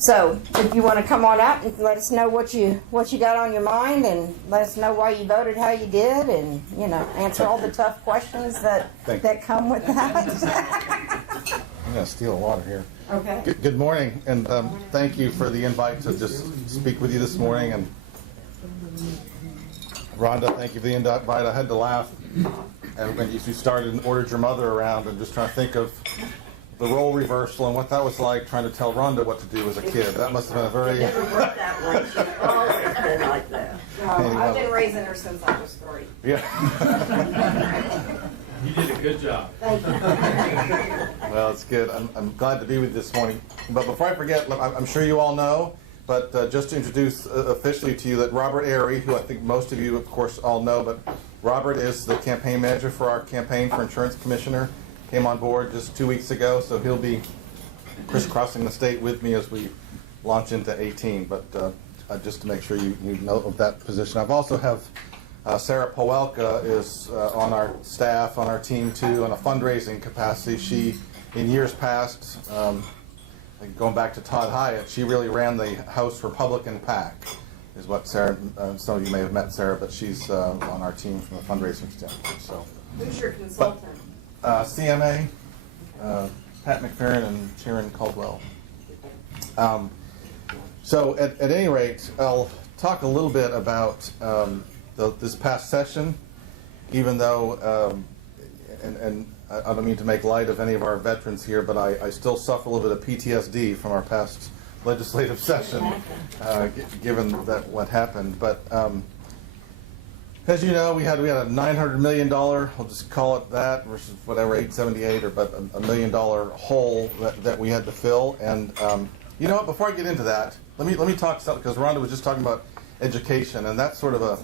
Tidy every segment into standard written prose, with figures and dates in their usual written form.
So if you want to come on up and let us know what you got on your mind, and let us know why you voted how you did, and answer all the tough questions that come with that. I'm going to steal water here. Okay. Good morning, and thank you for the invite to just speak with you this morning. And Rhonda, thank you for the invite. I had to laugh and when you started and ordered your mother around, and just trying to think of the role reversal and what that was like, trying to tell Rhonda what to do as a kid. That must have been a very... It never worked that way. She's always been like that. I've been raising her since I was 3. Yeah. You did a good job. Thank you. Well, it's good. I'm glad to be with you this morning. But before I forget, I'm sure you all know, but just to introduce officially to you that Robert Airy, who I think most of you, of course, all know, but Robert is the campaign manager for our campaign for insurance commissioner. Came on board just 2 weeks ago, so he'll be crisscrossing the state with me as we launch into 18. But just to make sure you know of that position. I've also have Sarah Powelka is on our staff, on our team too, in a fundraising capacity. She, in years past, going back to Todd Hyatt, she really ran the House Republican PAC, is what Sarah, some of you may have met Sarah, but she's on our team from a fundraising standpoint. So. Who's your consultant? CMA, Pat McFerrin and Sharon Caldwell. So at any rate, I'll talk a little bit about this past session, even though, and I don't mean to make light of any of our veterans here, but I still suffer a little bit of PTSD from our past legislative session, given that what happened. But as you know, we had a $900 million, we'll just call it that, versus whatever, 878, but $1 million hole that we had to fill. And you know what? Before I get into that, let me talk something, because Rhonda was just talking about education, and that's sort of I don't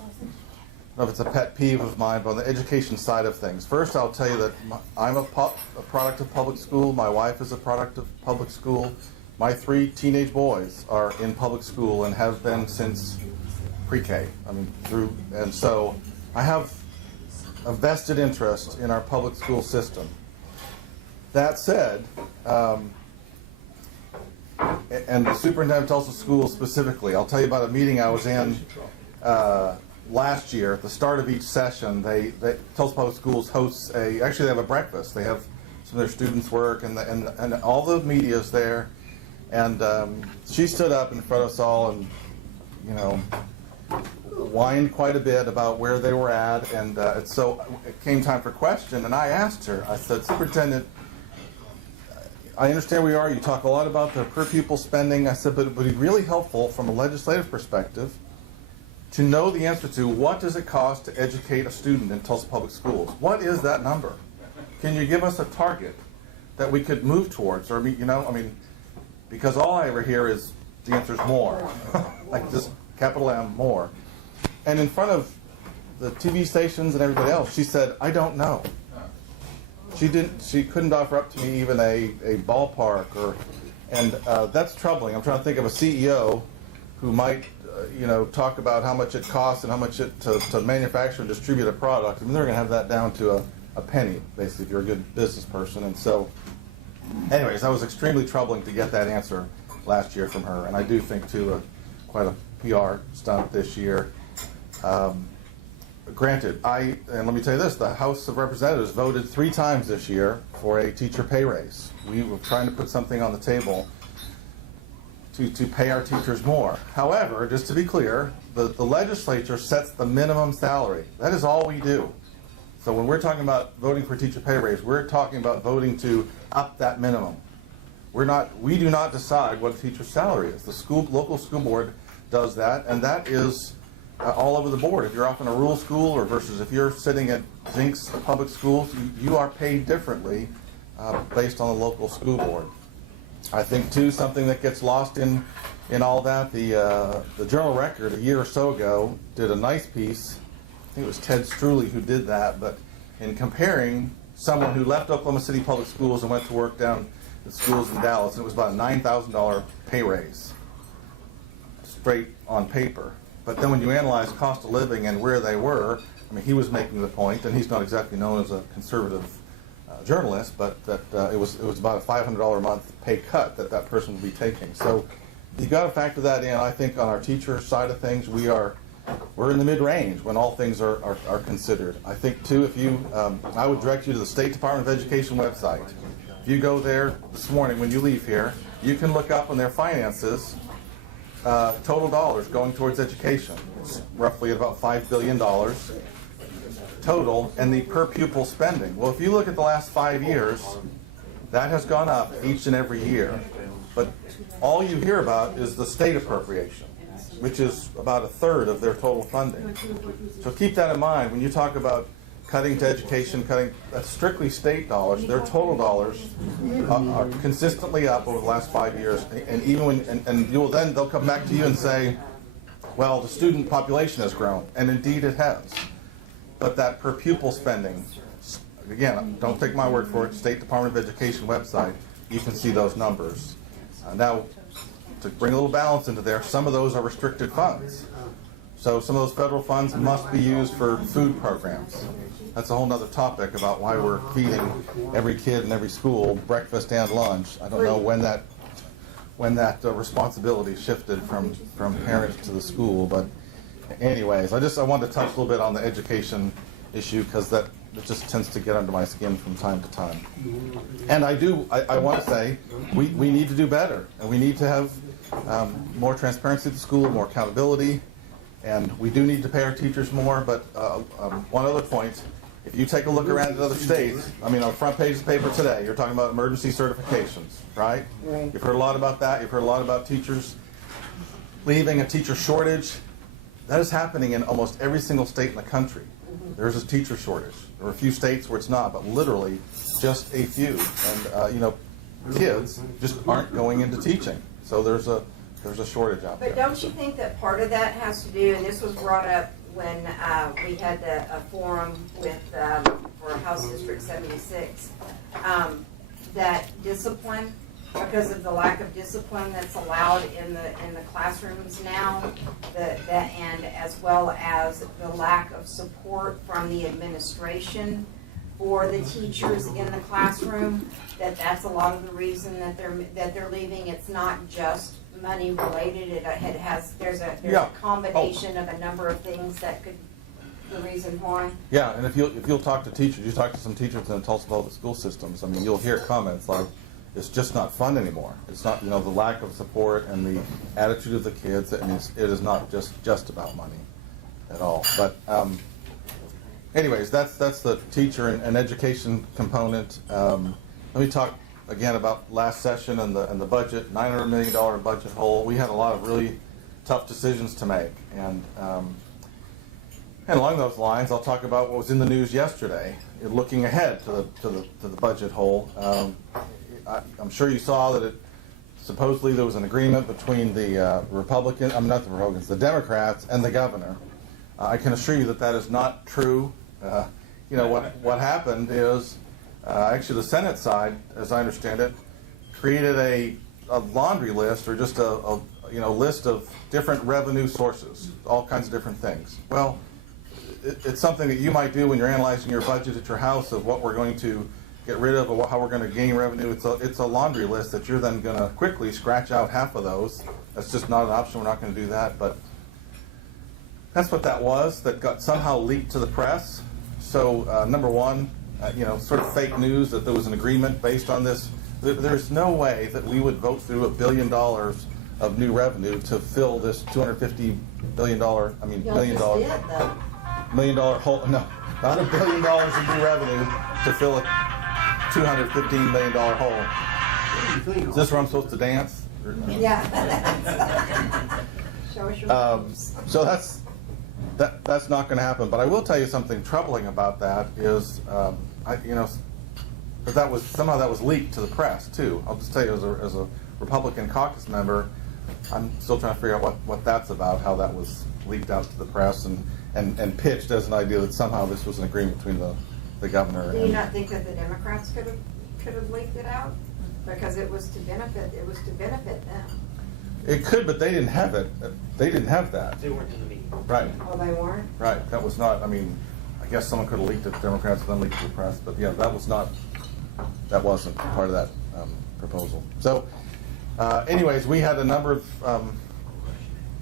know if it's a pet peeve of mine, but on the education side of things. First, I'll tell you that I'm a product of public school. My wife is a product of public school. My 3 teenage boys are in public school and have been since pre-K. And so I have a vested interest in our public school system. That said, and the superintendent of Tulsa schools specifically, I'll tell you about a meeting I was in last year. At the start of each session, Tulsa Public Schools hosts actually they have a breakfast. They have some of their students work, and all the media is there. And she stood up in front of us all and, whined quite a bit about where they were at, and so it came time for question, and I asked her, I said, Superintendent, I understand where you are, you talk a lot about the per pupil spending. I said, but it would be really helpful from a legislative perspective to know the answer to what does it cost to educate a student in Tulsa Public Schools? What is that number? Can you give us a target that we could move towards? Or, because all I ever hear is the answer is more, like just capital M, more. And in front of the TV stations and everybody else, she said, I don't know. She couldn't offer up to me even a ballpark, and that's troubling. I'm trying to think of a CEO who might, talk about how much it costs and how much it to manufacture and distribute a product. They're going to have that down to a penny, basically, if you're a good business person. And so, anyways, that was extremely troubling to get that answer last year from her. And I do think, too, quite a PR stunt this year. Granted, and let me tell you this, the House of Representatives voted 3 times this year for a teacher pay raise. We were trying to put something on the table to pay our teachers more. However, just to be clear, the legislature sets the minimum salary. That is all we do. So when we're talking about voting for teacher pay raise, we're talking about voting to up that minimum. We do not decide what a teacher's salary is. The local school board does that, and that is all over the board. If you're off in a rural school or versus if you're sitting at Zincs public schools, you are paid differently based on the local school board. I think, too, something that gets lost in all that, the Journal Record a year or so ago did a nice piece. I think it was Ted Struley who did that, but in comparing someone who left Oklahoma City Public Schools and went to work down at schools in Dallas, and it was about a $9,000 pay raise, straight on paper. But then when you analyze cost of living and where they were, he was making the point, and he's not exactly known as a conservative journalist, but that it was about a $500 a month pay cut that person would be taking. So you got to factor that in. I think on our teacher side of things, we're in the mid-range when all things are considered. I think too, if you, I would direct you to the State Department of Education website. If you go there this morning when you leave here, you can look up on their finances total dollars going towards education. It's roughly about $5 billion total, and the per pupil spending. Well, if you look at the last 5 years, that has gone up each and every year. But all you hear about is the state appropriation, which is about a third of their total funding. So keep that in mind when you talk about cutting to education, that's strictly state dollars. Their total dollars are consistently up over the last 5 years, and even when they'll come back to you and say, well, the student population has grown, and indeed it has. But that per pupil spending, again, don't take my word for it, State Department of Education website, you can see those numbers. Now, to bring a little balance into there, some of those are restricted funds. So some of those federal funds must be used for food programs. That's a whole other topic about why we're feeding every kid in every school breakfast and lunch. I don't know when that responsibility shifted from parents to the school, but anyways, I wanted to touch a little bit on the education issue because it just tends to get under my skin from time to time. And I want to say we need to do better, and we need to have more transparency at the school, more accountability, and we do need to pay our teachers more. But one other point, if you take a look around at other states, I mean, on the front page of the paper today, you're talking about emergency certifications, right? Right. You've heard a lot about that. You've heard a lot about teachers leaving, a teacher shortage. That is happening in almost every single state in the country. There's a teacher shortage. There are a few states where it's not, but literally just a few. And kids just aren't going into teaching. So there's a shortage out there. But don't you think that part of that has to do, and this was brought up when we had a forum with for House District 76, that discipline, because of the lack of discipline that's allowed in the classrooms now, and as well as the lack of support from the administration for the teachers in the classroom, that's a lot of the reason that they're leaving. It's not just money related. There's a combination of a number of things that could the reason why. Yeah, and if you'll talk to teachers, you talk to some teachers in the Tulsa public school systems. I mean, you'll hear comments like, it's just not fun anymore. It's not, the lack of support and the attitude of the kids. I mean, it is not just about money at all. But anyways, that's the teacher and education component. Let me talk again about last session and the budget, $900 million budget hole. We had a lot of really tough decisions to make, and along those lines, I'll talk about what was in the news yesterday, looking ahead to the budget hole. I'm sure you saw that supposedly there was an agreement between the the Democrats and the governor. I can assure you that is not true. What happened is actually the Senate side, as I understand it, created a laundry list, or just a list of different revenue sources, all kinds of different things. Well, it's something that you might do when you're analyzing your budget at your house of what we're going to get rid of or how we're going to gain revenue. It's a laundry list that you're then going to quickly scratch out half of those. That's just not an option. We're not going to do that. But that's what that was. That got somehow leaked to the press. So number one, sort of fake news that there was an agreement based on this. There's no way that we would vote through $1 billion of new revenue to fill this $250 billion. $million hole. No, not $1 billion in new revenue to fill a $215 million hole. Is this where I'm supposed to dance? Yeah. Show us your so that's not going to happen. But I will tell you something troubling about that is, that was leaked to the press too. I'll just tell you, as a Republican caucus member, I'm still trying to figure out what that's about. How that was leaked out to the press and pitched as an idea that somehow this was an agreement between the governor. Do you not think that the Democrats could have leaked it out because it was to benefit them? It could, but they didn't have it. They didn't have that. They weren't in the meeting. Right. Oh, they weren't? Right. That was not. I mean, I guess someone could have leaked it to Democrats and then leaked it to the press. But yeah, that wasn't part of that proposal. So Anyways, we had a number of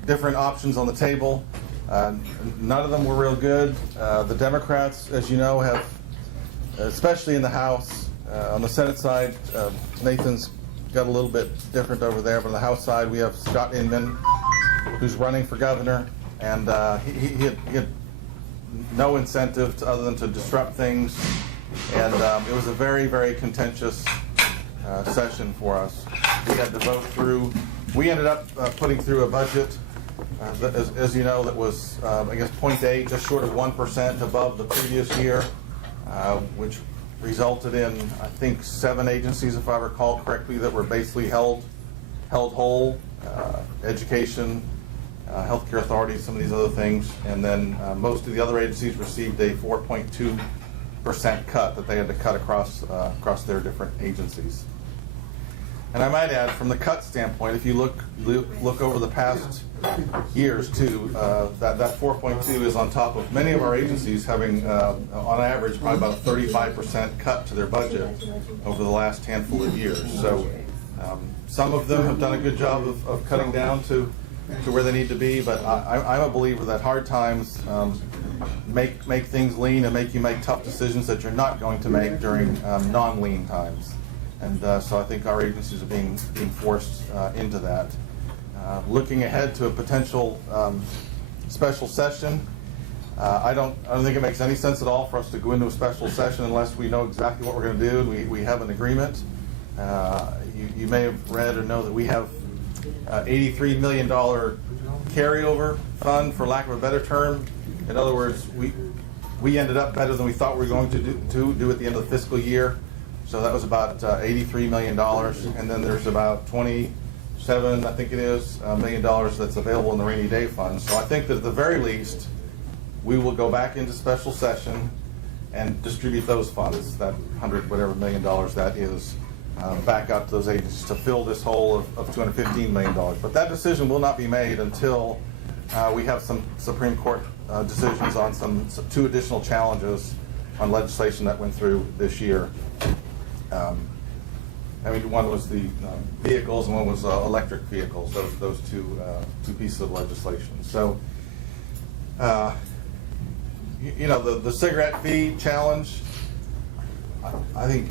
different options on the table. None of them were real good. The Democrats, as you know, have, especially in the House, on the Senate side, Nathan's got a little bit different over there, but on the House side, we have Scott Inman, who's running for governor, and he had no incentive other than to disrupt things, and it was a very, very contentious session for us. We had to vote through. We ended up putting through a budget, as you know, that was, I guess, 0.8, just short of 1% above the previous year, which resulted in, I think, 7 agencies, if I recall correctly, that were basically held whole: education, healthcare authorities, some of these other things, and then most of the other agencies received a 4.2% cut that they had to cut across their different agencies. And I might add, from the cut standpoint, if you look over the past years too, that 4.2 is on top of many of our agencies having, on average, probably about a 35% cut to their budget over the last handful of years. So some of them have done a good job of cutting down to where they need to be, but I'm a believer that hard times make things lean and make you make tough decisions that you're not going to make during non-lean times. And so I think our agencies are being forced into that. Looking ahead to a potential special session, I don't think it makes any sense at all for us to go into a special session unless we know exactly what we're going to do and we have an agreement. You may have read or know that we have $83 million carryover fund, for lack of a better term. In other words, we ended up better than we thought we were going to do at the end of the fiscal year. So that was about $83 million, and then there's about $27, I think it is, million that's available in the rainy day fund. So I think that at the very least, we will go back into special session and distribute those funds, that $100 million that is, back out to those agencies to fill this hole of $215 million. But that decision will not be made until we have some Supreme Court decisions on some 2 additional challenges on legislation that went through this year. One was the vehicles and one was electric vehicles, those two pieces of legislation. So, the cigarette fee challenge, I think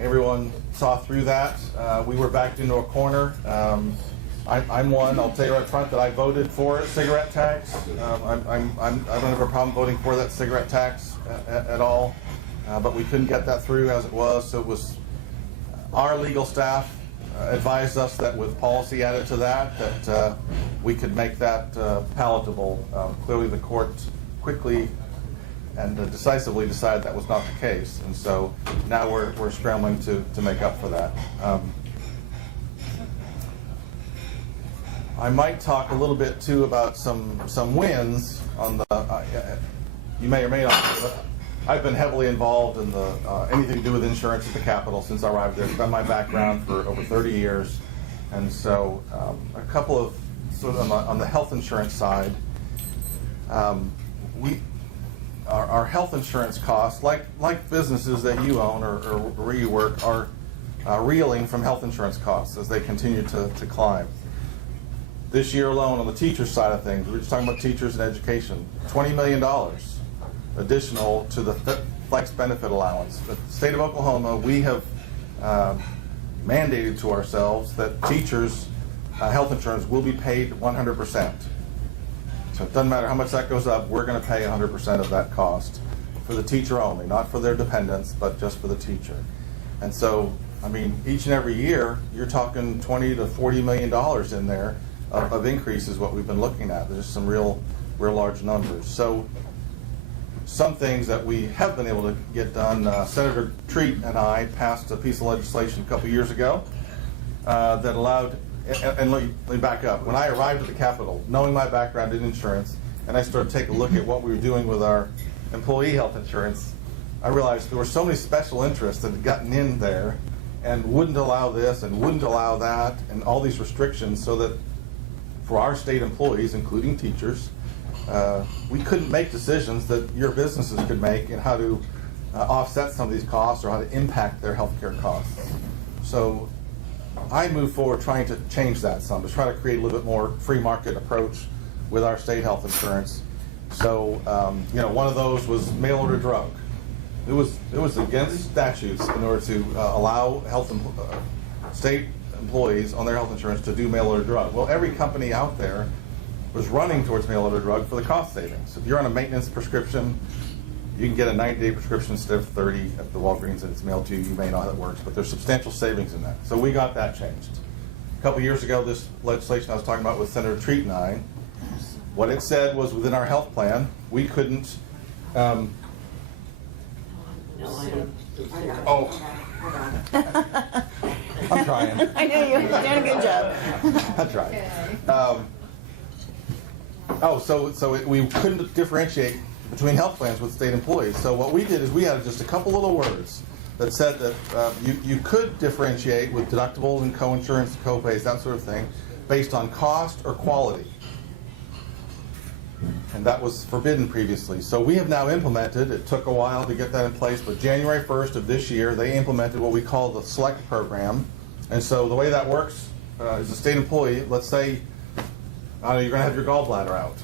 everyone saw through that. We were backed into a corner. I'm one, I'll tell you right front, that I voted for a cigarette tax. I don't have a problem voting for that cigarette tax at all. But we couldn't get that through as it was, so it was our legal staff advised us that with policy added to that we could make that palatable. Clearly the court quickly and decisively decided that was not the case, and so now we're scrambling to make up for that. I might talk a little bit too about some wins on the, you may or may not, but I've been heavily involved in anything to do with insurance at the Capitol since I arrived there. It's been my background for over 30 years. And so a couple of, sort of on the health insurance side, our health insurance costs, like businesses that you own or where you work, are reeling from health insurance costs as they continue to climb. This year alone, on the teacher side of things, we're just talking about teachers and education, $20 million. Additional to the flex benefit allowance. The state of Oklahoma, we have mandated to ourselves that teachers' health insurance will be paid 100%. So it doesn't matter how much that goes up, we're going to pay 100% of that cost for the teacher only, not for their dependents, but just for the teacher. And so, each and every year, you're talking $20 to $40 million in there of increase is what we've been looking at. There's some real large numbers. So some things that we have been able to get done, Senator Treat and I passed a piece of legislation a couple years ago that allowed, and let me back up. When I arrived at the Capitol, knowing my background in insurance, and I started to take a look at what we were doing with our employee health insurance, I realized there were so many special interests that had gotten in there and wouldn't allow this and wouldn't allow that and all these restrictions, so that for our state employees, including teachers, we couldn't make decisions that your businesses could make in how to offset some of these costs or how to impact their health care costs. So I moved forward trying to change that some, to try to create a little bit more free market approach with our state health insurance. So, one of those was mail order drug. It was against statutes in order to allow state employees on their health insurance to do mail order drug. Well, every company out there was running towards mail order drug for the cost savings. If you're on a maintenance prescription, you can get a 90-day prescription instead of 30 at the Walgreens and it's mailed to you. You may know how that works, but there's substantial savings in that. So we got that changed. A couple years ago, this legislation I was talking about with Senator Treat and I, what it said was within our health plan, we couldn't. No, I don't. I'm trying. I know you're doing a good job. I tried. We couldn't differentiate between health plans with state employees. So what we did is we added just a couple little words that said that you could differentiate with deductibles and co-insurance, co-pays, that sort of thing, based on cost or quality. And that was forbidden previously. So we have now implemented, it took a while to get that in place, but January 1st of this year, they implemented what we call the SELECT program. And so the way that works is a state employee, let's say, you're going to have your gallbladder out.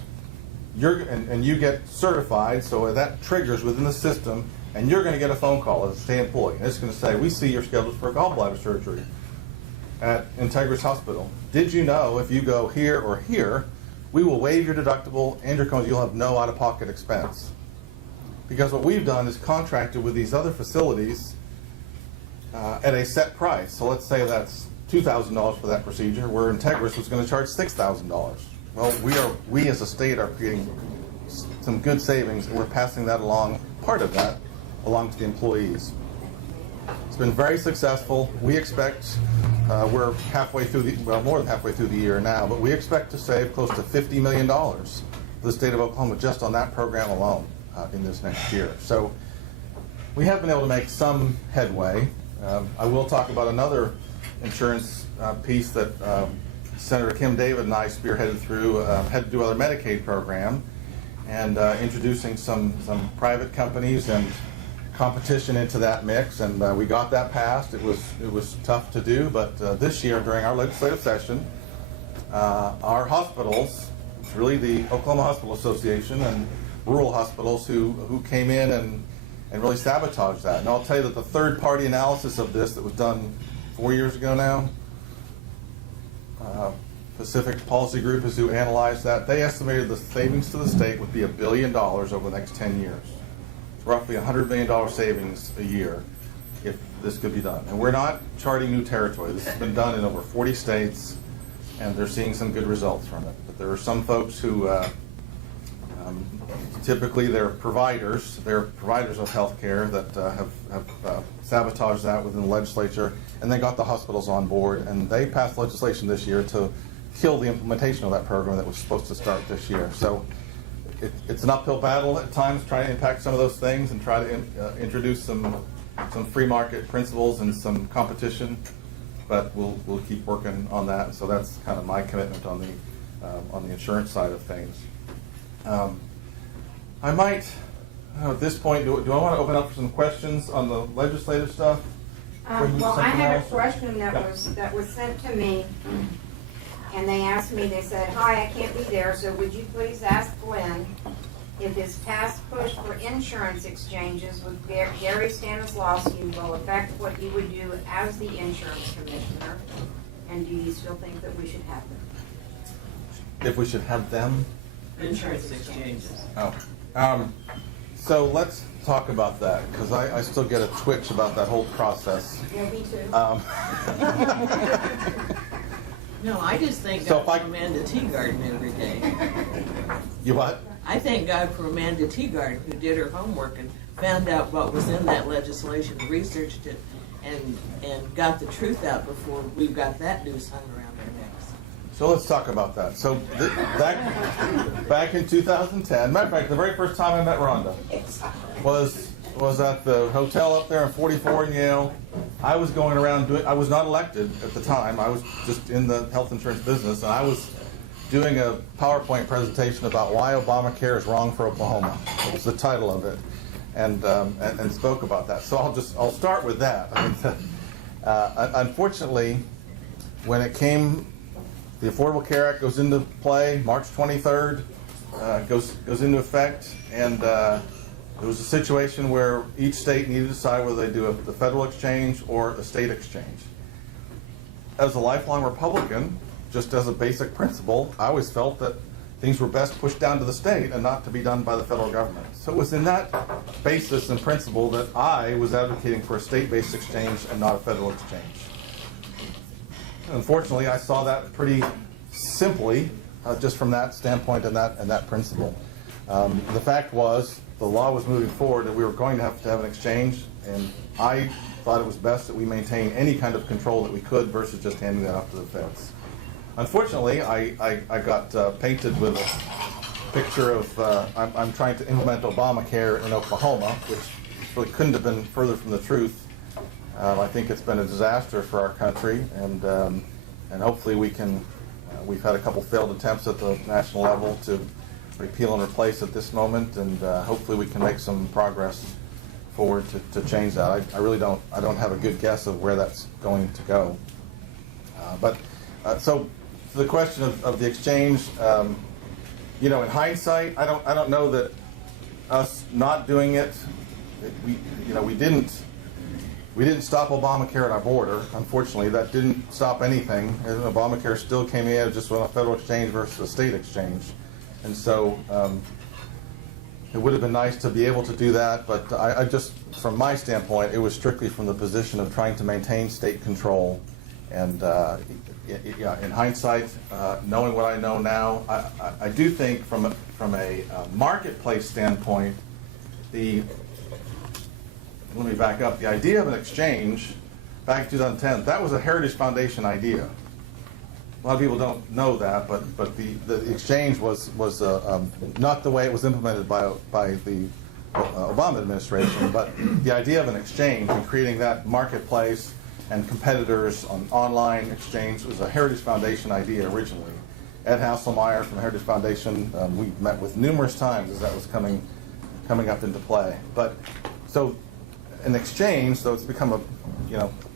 And you get certified, so that triggers within the system, and you're going to get a phone call as a state employee. And it's going to say, we see you're scheduled for a gallbladder surgery at Integris Hospital. Did you know if you go here or here, we will waive your deductible and your cost. You'll have no out-of-pocket expense. Because what we've done is contracted with these other facilities at a set price. So let's say that's $2,000 for that procedure, where Integris was going to charge $6,000. Well, we as a state are creating some good savings, and we're passing that along, part of that, along to the employees. It's been very successful. We expect, we're halfway through more than halfway through the year now, but we expect to save close to $50 million for the state of Oklahoma just on that program alone in this next year. So we have been able to make some headway. I will talk about another insurance piece that Senator Kim David and I spearheaded through, had to do with our Medicaid program, and introducing some private companies and competition into that mix, and we got that passed. It was tough to do, but this year during our legislative session, our hospitals, it's really the Oklahoma Hospital Association and rural hospitals who came in and really sabotaged that. And I'll tell you that the third-party analysis of this that was done 4 years ago now, Pacific Policy Group is who analyzed that. They estimated the savings to the state would be $1 billion over the next 10 years. It's roughly $100 million savings a year if this could be done. And we're not charting new territory. This has been done in over 40 states, and they're seeing some good results from it. But there are some folks who typically they're providers of health care that have sabotaged that within the legislature, and they got the hospitals on board, and they passed legislation this year to kill the implementation of that program that was supposed to start this year. So it's an uphill battle at times trying to impact some of those things and try to introduce some free market principles and some competition, but we'll keep working on that. So that's kind of my commitment on the insurance side of things. I might, at this point, do I want to open up for some questions on the legislative stuff? Well, I have a question that was sent to me, and they asked me, they said, "Hi, I can't be there, so would you please ask Glenn if his past push for insurance exchanges with Gary Stanislawski will affect what you would do as the insurance commissioner, and do you still think that we should have them?" If we should have them? Insurance exchanges. Oh. So let's talk about that, because I still get a twitch about that whole process. Yeah, me too. No, I just thank So God for Amanda Teagarden every day. You what? I thank God for Amanda Teagarden, who did her homework and found out what was in that legislation, researched it, and got the truth out before we got that news hung around our necks. So let's talk about that. So back in 2010, matter of fact, the very first time I met Rhonda was at the hotel up there in 44 in Yale. I was going around I was not elected at the time. I was just in the health insurance business, and I was doing a PowerPoint presentation about why Obamacare is wrong for Oklahoma. It was the title of it, and spoke about that. So I'll start with that. I mean, unfortunately, when it came, the Affordable Care Act goes into play March 23rd, goes into effect, and it was a situation where each state needed to decide whether they do the federal exchange or a state exchange. As a lifelong Republican, just as a basic principle, I always felt that things were best pushed down to the state and not to be done by the federal government. So it was in that basis and principle that I was advocating for a state-based exchange and not a federal exchange. Unfortunately, I saw that pretty simply, just from that standpoint and that principle. The fact was, the law was moving forward and we were going to have an exchange, and I thought it was best that we maintain any kind of control that we could versus just handing that off to the feds. Unfortunately, I got painted with a picture of, I'm trying to implement Obamacare in Oklahoma, which really couldn't have been further from the truth. I think it's been a disaster for our country, and hopefully we can, we've had a couple failed attempts at the national level to repeal and replace at this moment, and hopefully we can make some progress forward to change that. I really don't have a good guess of where that's going to go. So to the question of the exchange, in hindsight, I don't know that us not doing it, we didn't stop Obamacare at our border. Unfortunately, that didn't stop anything. And Obamacare still came in just with a federal exchange versus a state exchange. And so it would have been nice to be able to do that, but I just, from my standpoint, it was strictly from the position of trying to maintain state control. And in hindsight, knowing what I know now, I do think from a marketplace standpoint, let me back up. The idea of an exchange back in 2010, that was a Heritage Foundation idea. A lot of people don't know that, but the exchange was not the way it was implemented by the Obama administration, but the idea of an exchange and creating that marketplace and competitors on online exchange was a Heritage Foundation idea originally. Ed Hasselmeyer from Heritage Foundation, we met with numerous times as that was coming up into play. But so an exchange, though it's become a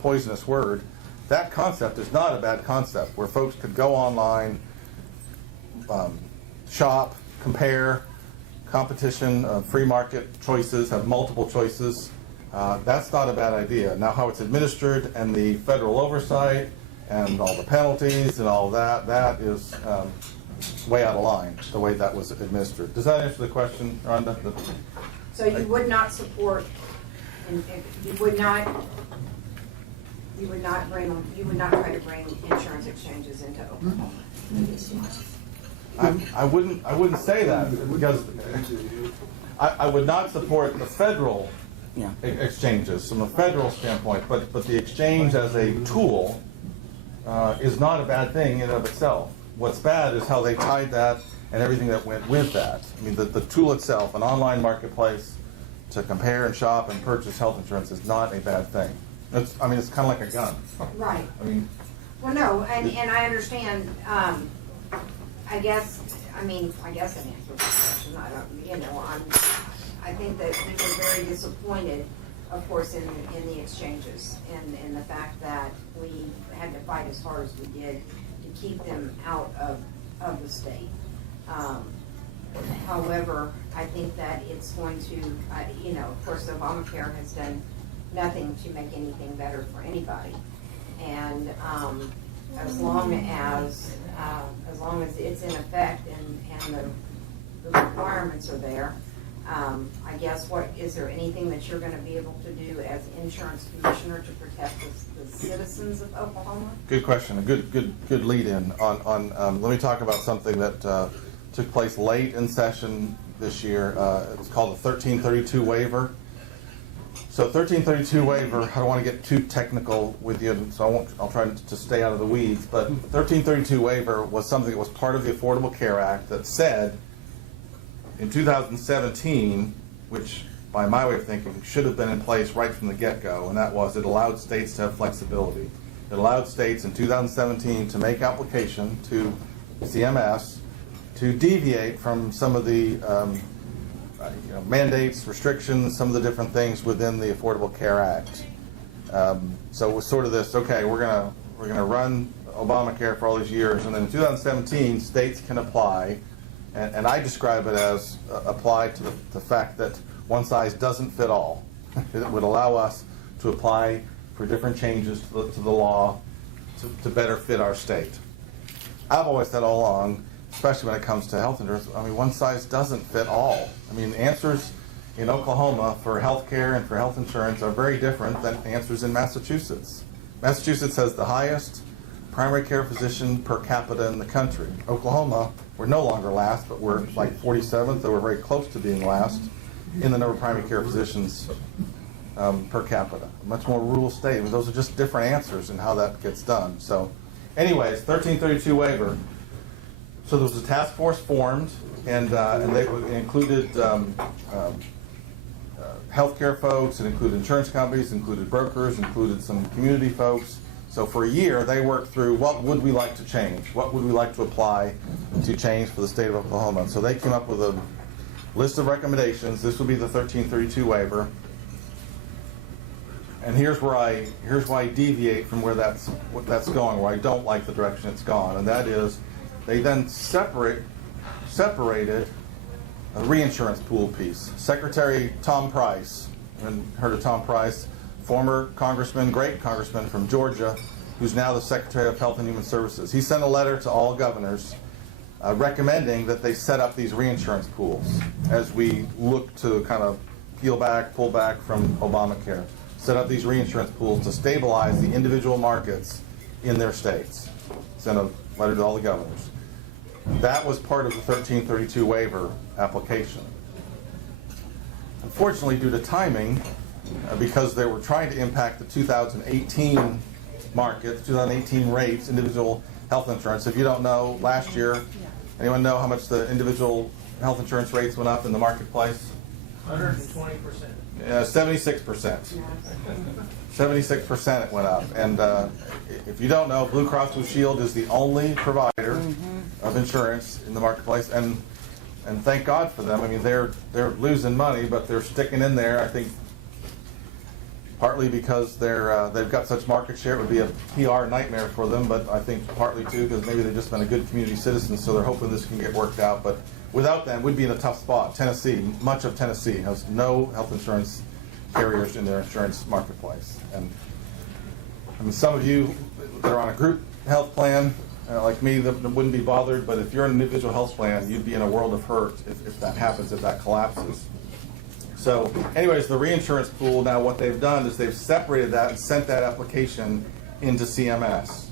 poisonous word, that concept is not a bad concept, where folks could go online, shop, compare, competition, free market choices, have multiple choices. That's not a bad idea. Now, how it's administered and the federal oversight and all the penalties and all that is way out of line, the way that was administered. Does that answer the question, Rhonda? So you would not support, you would not try to bring insurance exchanges into Oklahoma? I wouldn't say that, because I would not support the federal exchanges from a federal standpoint, but the exchange as a tool is not a bad thing in and of itself. What's bad is how they tied that and everything that went with that. I mean, the tool itself, an online marketplace to compare and shop and purchase health insurance, is not a bad thing. It's kind of like a gun. Right. Well, no, and I understand. I guess an answer to the question. I think that we were very disappointed, of course, in the exchanges and the fact that we had to fight as hard as we did to keep them out of the state. However, I think that it's going to, of course, Obamacare has done nothing to make anything better for anybody, and as long as it's in effect and the requirements are there, I guess is there anything that you're going to be able to do as insurance commissioner to protect the citizens of Oklahoma? Good question. A good lead in on. Let me talk about something that took place late in session this year. It was called the 1332 waiver. So 1332 waiver, I don't want to get too technical with you, so I'll try to stay out of the weeds, but 1332 waiver was something that was part of the Affordable Care Act that said in 2017, which by my way of thinking should have been in place right from the get-go, and that was it allowed states to have flexibility. It allowed states in 2017 to make application to CMS to deviate from some of the mandates, restrictions, some of the different things within the Affordable Care Act. So it was sort of this: okay, we're gonna run Obamacare for all these years, and then in 2017, states can apply, and I describe it as apply to the fact that one size doesn't fit all. It would allow us to apply for different changes to the law to better fit our state. I've always said all along, especially when it comes to health insurance, I mean, one size doesn't fit all. I mean, answers in Oklahoma for health care and for health insurance are very different than answers in Massachusetts. Massachusetts has the highest primary care physician per capita in the country. Oklahoma, we're no longer last, but we're like 47th, so we're very close to being last in the number of primary care physicians per capita. A much more rural state. I mean, those are just different answers in how that gets done. So anyways, 1332 waiver. So there was a task force formed, and they included healthcare folks, it included insurance companies, included brokers, included some community folks. So for a year, they worked through what would we like to change? What would we like to apply to change for the state of Oklahoma? So they came up with a list of recommendations. This would be the 1332 waiver. And here's where I deviate from where that's going, where I don't like the direction it's gone, and that is they then separated a reinsurance pool piece. Secretary Tom Price, and heard of Tom Price, former congressman, great congressman from Georgia, who's now the Secretary of Health and Human Services. He sent a letter to all governors recommending that they set up these reinsurance pools as we look to kind of pull back from Obamacare. Set up these reinsurance pools to stabilize the individual markets in their states. Sent a letter to all the governors. That was part of the 1332 waiver application. Unfortunately, due to timing, because they were trying to impact the 2018 market, 2018 rates, individual health insurance. If you don't know, last year, anyone know how much the individual health insurance rates went up in the marketplace? 120%. 76%. 76% it went up. And if you don't know, Blue Cross Blue Shield is the only provider of insurance in the marketplace, and thank God for them. I mean, they're losing money, but they're sticking in there. I think partly because they've got such market share, it would be a PR nightmare for them. But I think partly too because maybe they've just been a good community citizen, so they're hoping this can get worked out. But without them, we'd be in a tough spot. Tennessee, much of Tennessee has no health insurance carriers in their insurance marketplace. And I mean, some of you that are on a group health plan, like me, that wouldn't be bothered, but if you're in an individual health plan, you'd be in a world of hurt if that happens, if that collapses. So anyways, the reinsurance pool, now what they've done is they've separated that and sent that application into CMS.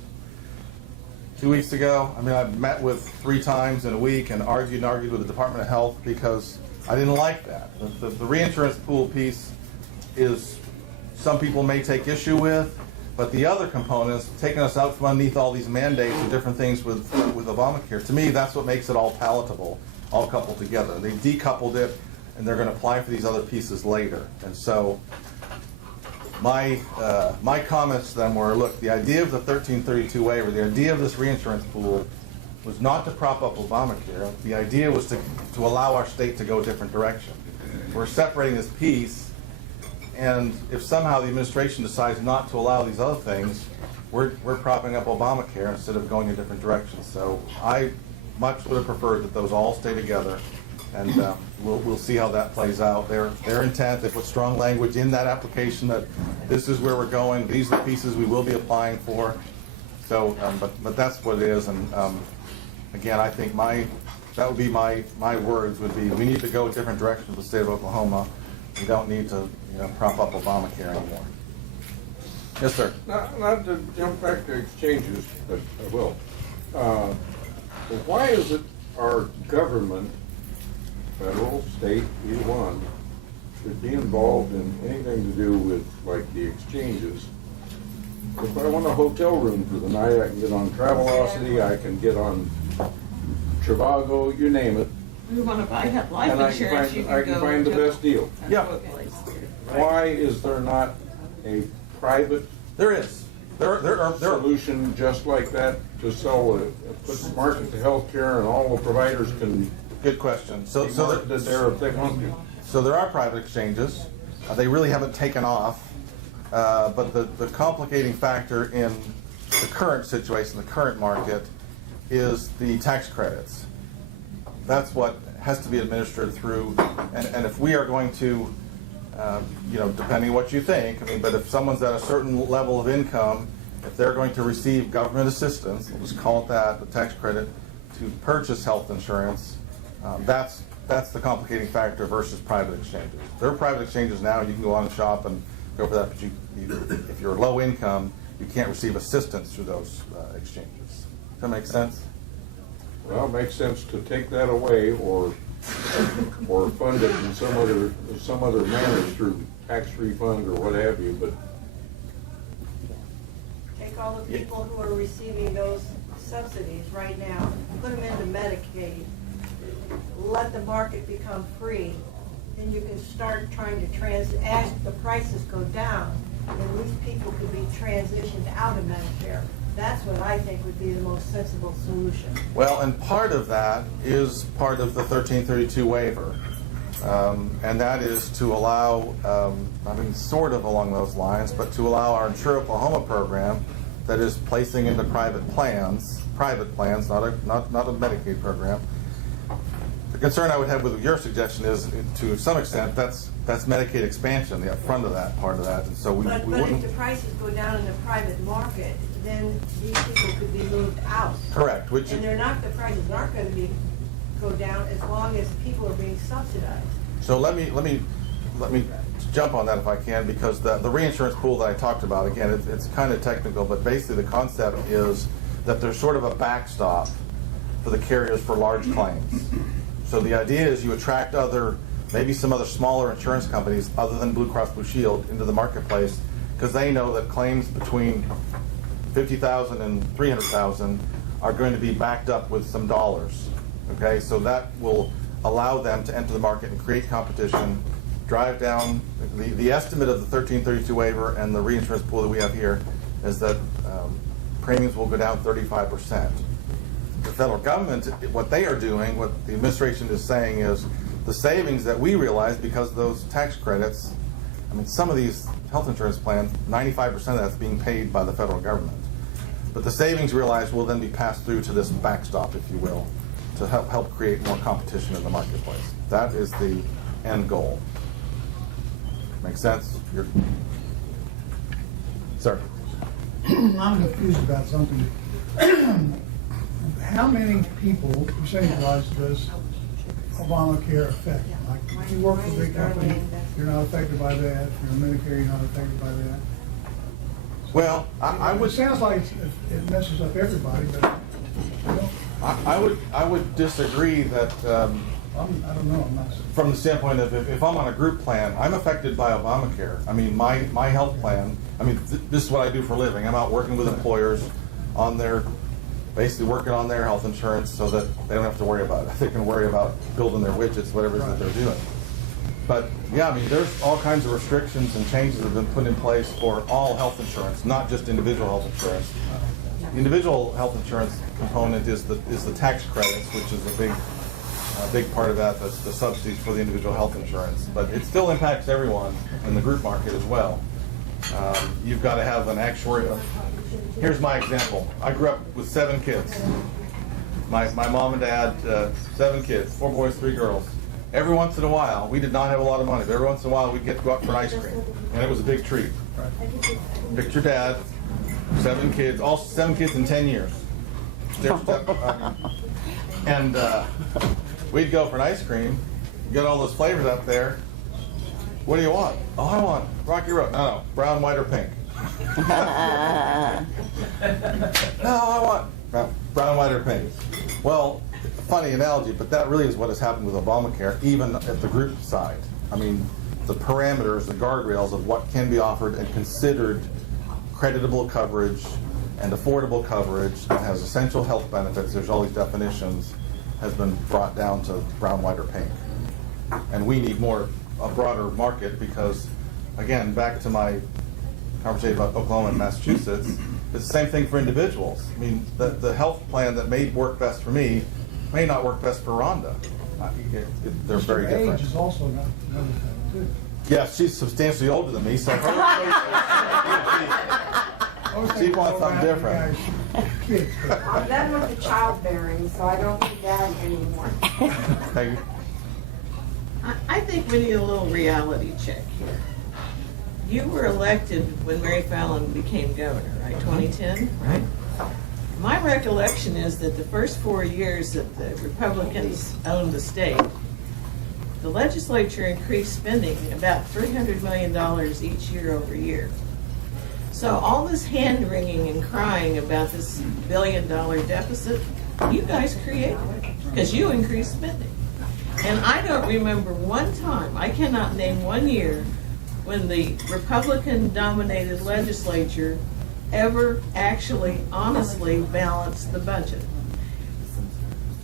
2 weeks ago, I mean, I've met with 3 times in a week and argued with the Department of Health because I didn't like that. The reinsurance pool piece is, some people may take issue with, but the other components, taking us out from underneath all these mandates and different things with Obamacare, to me, that's what makes it all palatable, all coupled together. They decoupled it, and they're going to apply for these other pieces later. And so my comments to them were, look, the idea of the 1332 waiver, the idea of this reinsurance pool was not to prop up Obamacare. The idea was to allow our state to go a different direction. We're separating this piece, and if somehow the administration decides not to allow these other things, we're propping up Obamacare instead of going a different direction. So I much would have preferred that those all stay together, and we'll see how that plays out. Their intent, they put strong language in that application that this is where we're going, these are the pieces we will be applying for. So, but that's what it is, and again, I think that would be my words would be, we need to go a different direction for the state of Oklahoma. We don't need to prop up Obamacare anymore. Yes, sir. Not to jump back to exchanges, but I will. But why is it our government, federal, state, either one, should be involved in anything to do with, like, the exchanges? If I want a hotel room for the night, I can get on Travelocity, I can get on Trivago, you name it. You want to buy life And I insurance, can find the best deal. Yeah. Why is there not a private There is. There are. solution just like that to sell put market to healthcare and all the providers can Good question. So market it there if they want to? So there are private exchanges. They really haven't taken off. But the complicating factor in the current situation, the current market, is the tax credits. That's what has to be administered through, and if we are going to, depending on what you think, but if someone's at a certain level of income, if they're going to receive government assistance, we'll just call it that, the tax credit, to purchase health insurance, that's the complicating factor versus private exchanges. There are private exchanges now, you can go on and shop and go for that, but if you're low income, you can't receive assistance through those exchanges. Does that make sense? Well, it makes sense to take that away or fund it in some other manner through tax refund or what have you, but Take all the people who are receiving those subsidies right now, put them into Medicaid, let the market become free, then you can start trying to as the prices go down, then these people could be transitioned out of Medicare. That's what I think would be the most sensible solution. Well, and part of that is part of the 1332 waiver. And that is to allow, sort of along those lines, but to allow our Insure Oklahoma program that is placing into private plans, not a Medicaid program. The concern I would have with your suggestion is, to some extent, that's Medicaid expansion, the upfront of that, part of that, and so we But wouldn't. if the prices go down in the private market, then these people could be moved out. Correct, And the prices aren't going to go down as long as people are being subsidized. So let me jump on that if I can, because the reinsurance pool that I talked about, again, it's kind of technical, but basically the concept is that there's sort of a backstop for the carriers for large claims. So the idea is you attract maybe some other smaller insurance companies other than Blue Cross Blue Shield into the marketplace, because they know that claims between $50,000 and $300,000 are going to be backed up with some dollars. Okay, so that will allow them to enter the market and create competition, drive down the estimate of the 1332 waiver and the reinsurance pool that we have here is that premiums will go down 35%. The federal government, what they are doing, what the administration is saying is the savings that we realize because of those tax credits, some of these health insurance plans, 95% of that's being paid by the federal government. But the savings realized will then be passed through to this backstop, if you will, to help create more competition in the marketplace. That is the end goal. Make sense? Sir? I'm confused about something. How many people, percentage-wise, does Obamacare affect? Like, you work for a big company, you're not affected by that. If you're in Medicare, you're not affected by that. Well, I would. It sounds like it messes up everybody, but I would disagree that. I don't know. I'm not. From the standpoint of if I'm on a group plan, I'm affected by Obamacare. My health plan. This is what I do for a living. I'm out working with employers on basically working on their health insurance so that they don't have to worry about it. They can worry about building their widgets, whatever it is that they're doing. But yeah, there's all kinds of restrictions and changes that have been put in place for all health insurance, not just individual health insurance. The individual health insurance component is the tax credits, which is a big part of that. That's the subsidies for the individual health insurance. But it still impacts everyone in the group market as well. You've got to have an actuarial. Here's my example. I grew up with 7 kids. My mom and dad, 7 kids, 4 boys, 3 girls. Every once in a while, we did not have a lot of money, but every once in a while we'd get to go out for an ice cream. And it was a big treat. Picture dad, 7 kids, all 7 kids in 10 years. And we'd go for an ice cream, get all those flavors up there. What do you want? Oh, I want Rocky Road. No, brown, white, or pink. No, I want brown, white, or pink. Well, funny analogy, but that really is what has happened with Obamacare, even at the group side. The parameters, the guardrails of what can be offered and considered creditable coverage and affordable coverage that has essential health benefits, there's all these definitions, has been brought down to brown, white, or pink. And we need a broader market because, again, back to my conversation about Oklahoma and Massachusetts, it's the same thing for individuals. The health plan that may work best for me may not work best for Rhonda. They're very different. Age is also another thing, too. Yeah, she's substantially older than me, so Keep on something different. Kids, but I'm done with the childbearing, so I don't need that anymore. Peggy? I think we need a little reality check here. You were elected when Mary Fallon became governor, right, 2010, right? My recollection is that the first 4 years that the Republicans owned the state, the legislature increased spending about $300 million each year over year. So all this hand-wringing and crying about this billion-dollar deficit, you guys created it, because you increased spending. And I don't remember one time, I cannot name 1 year, when the Republican-dominated legislature ever actually honestly balanced the budget.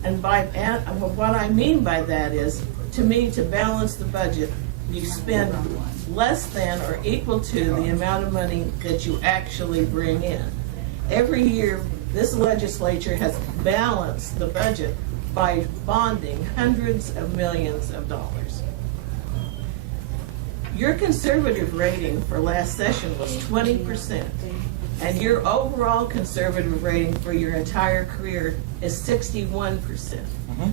And what I mean by that is, to me, to balance the budget, you spend less than or equal to the amount of money that you actually bring in. Every year, this legislature has balanced the budget by bonding hundreds of millions of dollars. Your conservative rating for last session was 20%, and your overall conservative rating for your entire career is 61%.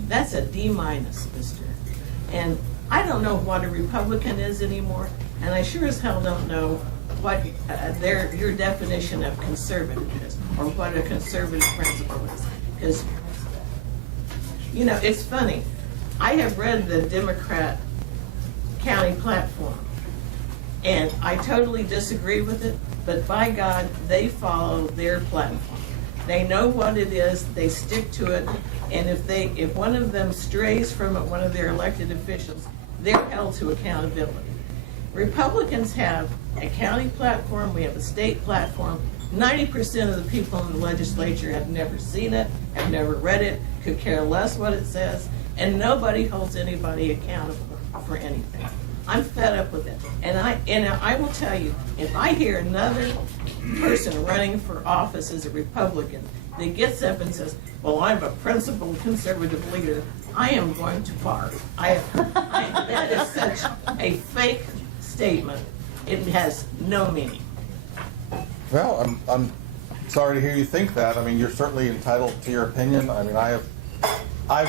That's a D-, mister. And I don't know what a Republican is anymore, and I sure as hell don't know what your definition of conservative is, or what a conservative principle is. Because, you know, it's funny. I have read the Democrat county platform, and I totally disagree with it, but by God, they follow their platform. They know what it is, they stick to it, and if one of them strays from it, one of their elected officials, they're held to accountability. Republicans have a county platform, we have a state platform. 90% of the people in the legislature have never seen it, have never read it, could care less what it says, and nobody holds anybody accountable for anything. I'm fed up with it. And I will tell you, if I hear another person running for office as a Republican that gets up and says, well, I'm a principled conservative leader, I am going to barf. That is such a fake statement. It has no meaning. Well, I'm sorry to hear you think that. I mean, you're certainly entitled to your opinion. I mean, I've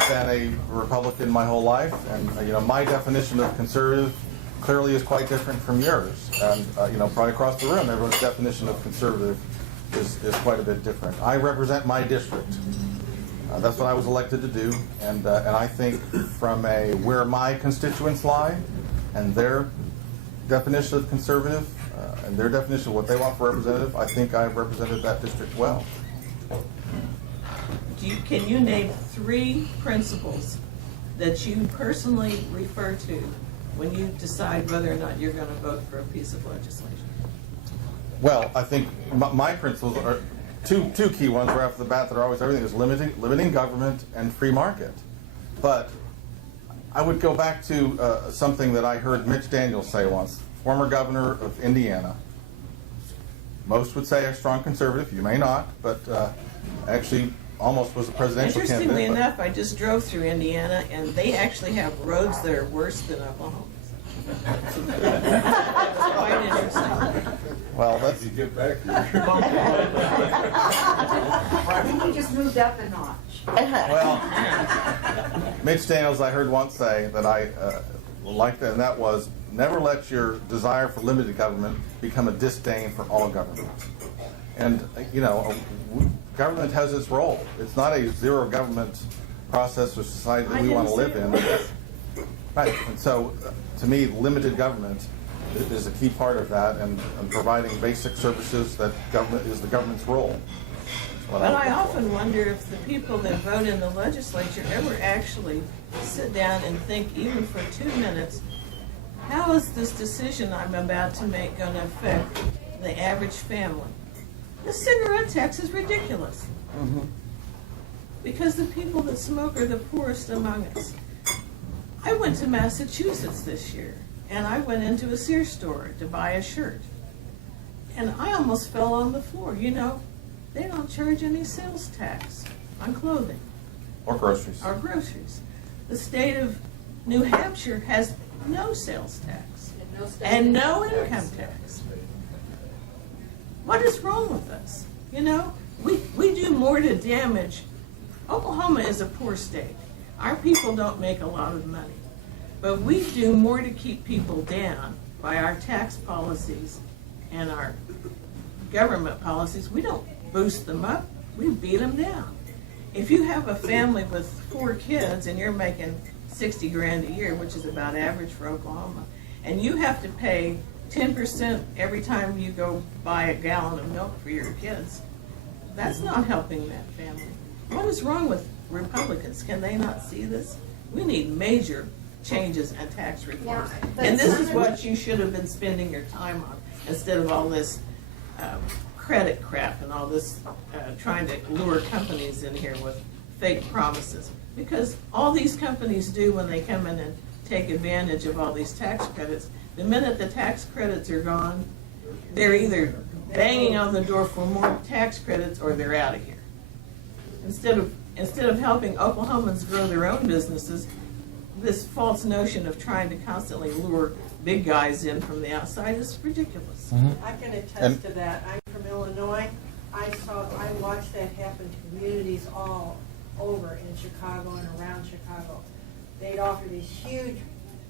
been a Republican my whole life, and you know, my definition of conservative clearly is quite different from yours. And you know, probably across the room, everyone's definition of conservative is quite a bit different. I represent my district. That's what I was elected to do, and I think from where my constituents lie and their definition of conservative and their definition of what they want for representative, I think I've represented that district well. Can you name 3 principles that you personally refer to when you decide whether or not you're going to vote for a piece of legislation? Well, I think my principles are two key ones right off the bat that are always everything is limiting government and free market. But I would go back to something that I heard Mitch Daniels say once, former governor of Indiana. Most would say a strong conservative. You may not, but actually almost was a presidential candidate. Interestingly enough, I just drove through Indiana, and they actually have roads that are worse than Oklahoma's. That was quite interesting. Well, that's You get back here. I think we just moved up a notch. well. Mitch Daniels, I heard once say that I liked that, and that was never let your desire for limited government become a disdain for all government. And you know, government has its role. It's not a zero government process or society that we want to live in. Right, and so to me, limited government is a key part of that, and providing basic services that government is the government's role. But I often wonder if the people that vote in the legislature ever actually sit down and think, even for 2 minutes, how is this decision I'm about to make going to affect the average family? The cigarette tax is ridiculous. Mm-hmm. Because the people that smoke are the poorest among us. I went to Massachusetts this year, and I went into a Sears store to buy a shirt. And I almost fell on the floor. You know, they don't charge any sales tax on clothing. Or groceries. Or groceries. The state of New Hampshire has no sales tax and no income tax. What is wrong with us? You know, we do more to damage. Oklahoma is a poor state. Our people don't make a lot of money. But we do more to keep people down by our tax policies and our government policies. We don't boost them up, we beat them down. If you have a family with 4 kids and you're making 60 grand a year, which is about average for Oklahoma, and you have to pay 10% every time you go buy a gallon of milk for your kids, that's not helping that family. What is wrong with Republicans? Can they not see this? We need major changes and tax reforms. Yeah, and this is what you should have been spending your time on instead of all this credit crap and all this trying to lure companies in here with fake promises. Because all these companies do when they come in and take advantage of all these tax credits, the minute the tax credits are gone, they're either banging on the door for more tax credits or they're out of here. Instead of helping Oklahomans grow their own businesses, this false notion of trying to constantly lure big guys in from the outside is ridiculous. I can attest to that. I'm from Illinois. I watched that happen to communities all over in Chicago and around Chicago. They'd offer these huge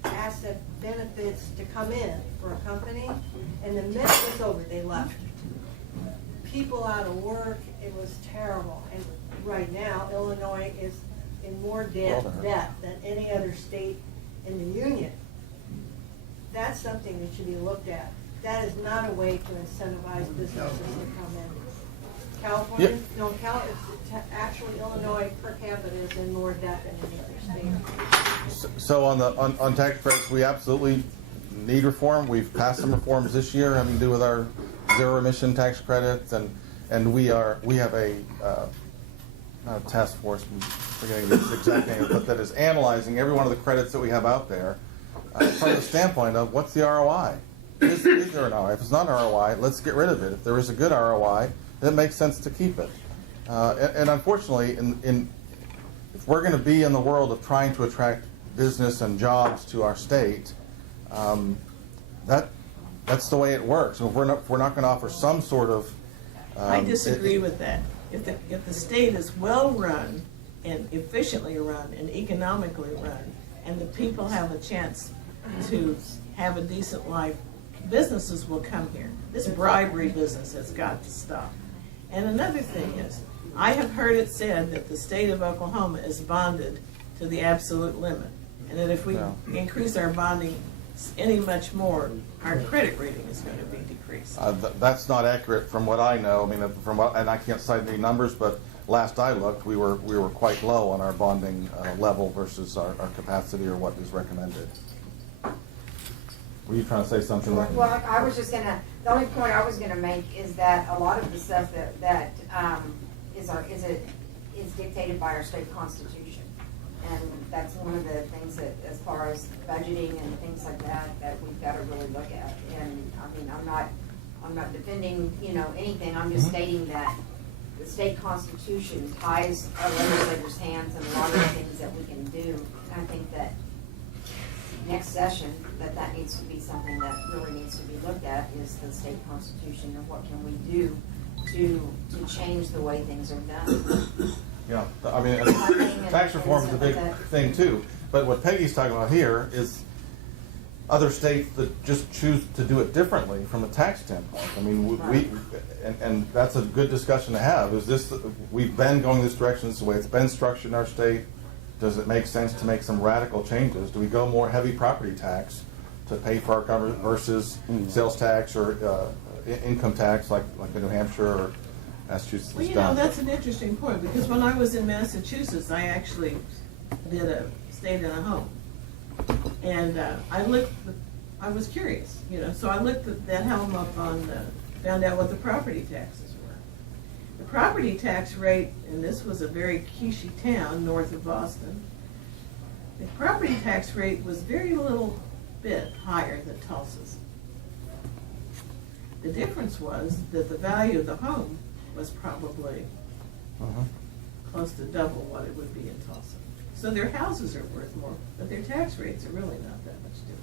asset benefits to come in for a company, and the minute it was over, they left. People out of work, it was terrible. And right now, Illinois is in more debt than any other state in the union. That's something that should be looked at. That is not a way to incentivize businesses to come in. California, actually Illinois per capita is in more debt than any other state. So on tax credits, we absolutely need reform. We've passed some reforms this year having to do with our zero emission tax credits, and we have a not a task force, I'm forgetting the exact name, but that is analyzing every one of the credits that we have out there from the standpoint of what's the ROI? Is there an ROI? If it's not an ROI, let's get rid of it. If there is a good ROI, it makes sense to keep it. And unfortunately, if we're going to be in the world of trying to attract business and jobs to our state, that's the way it works. And if we're not going to offer some sort of I disagree with that. If the state is well run and efficiently run and economically run, and the people have a chance to have a decent life, businesses will come here. This bribery business has got to stop. And another thing is, I have heard it said that the state of Oklahoma is bonded to the absolute limit, and that if we increase our bonding any much more, our credit rating is going to be decreased. That's not accurate from what I know. I mean, and I can't cite any numbers, but last I looked, we were quite low on our bonding level versus our capacity or what is recommended. Were you trying to say something? Well, I was just gonna. The only point I was gonna make is that a lot of the stuff that is dictated by our state constitution. And that's one of the things that, as far as budgeting and things like that we've got to really look at. And I mean, I'm not defending, anything. I'm just stating that the state constitution ties our legislators' hands in a lot of the things that we can do. And I think that next session, that needs to be something that really needs to be looked at is the state constitution and what can we do to change the way things are done. Yeah, I mean, tax reform is a big thing too. But what Peggy's talking about here is other states that just choose to do it differently from a tax standpoint. I mean, and that's a good discussion to have. We've been going this direction, this is the way it's been structured in our state. Does it make sense to make some radical changes? Do we go more heavy property tax to pay for our government versus sales tax or income tax like in New Hampshire or Massachusetts? Well, that's an interesting point, because when I was in Massachusetts, I actually stayed in a home. And I was curious, so I looked at that home up found out what the property taxes were. The property tax rate, and this was a very quiche town north of Boston, the property tax rate was very little bit higher than Tulsa's. The difference was that the value of the home was probably close to double what it would be in Tulsa. So their houses are worth more, but their tax rates are really not that much different.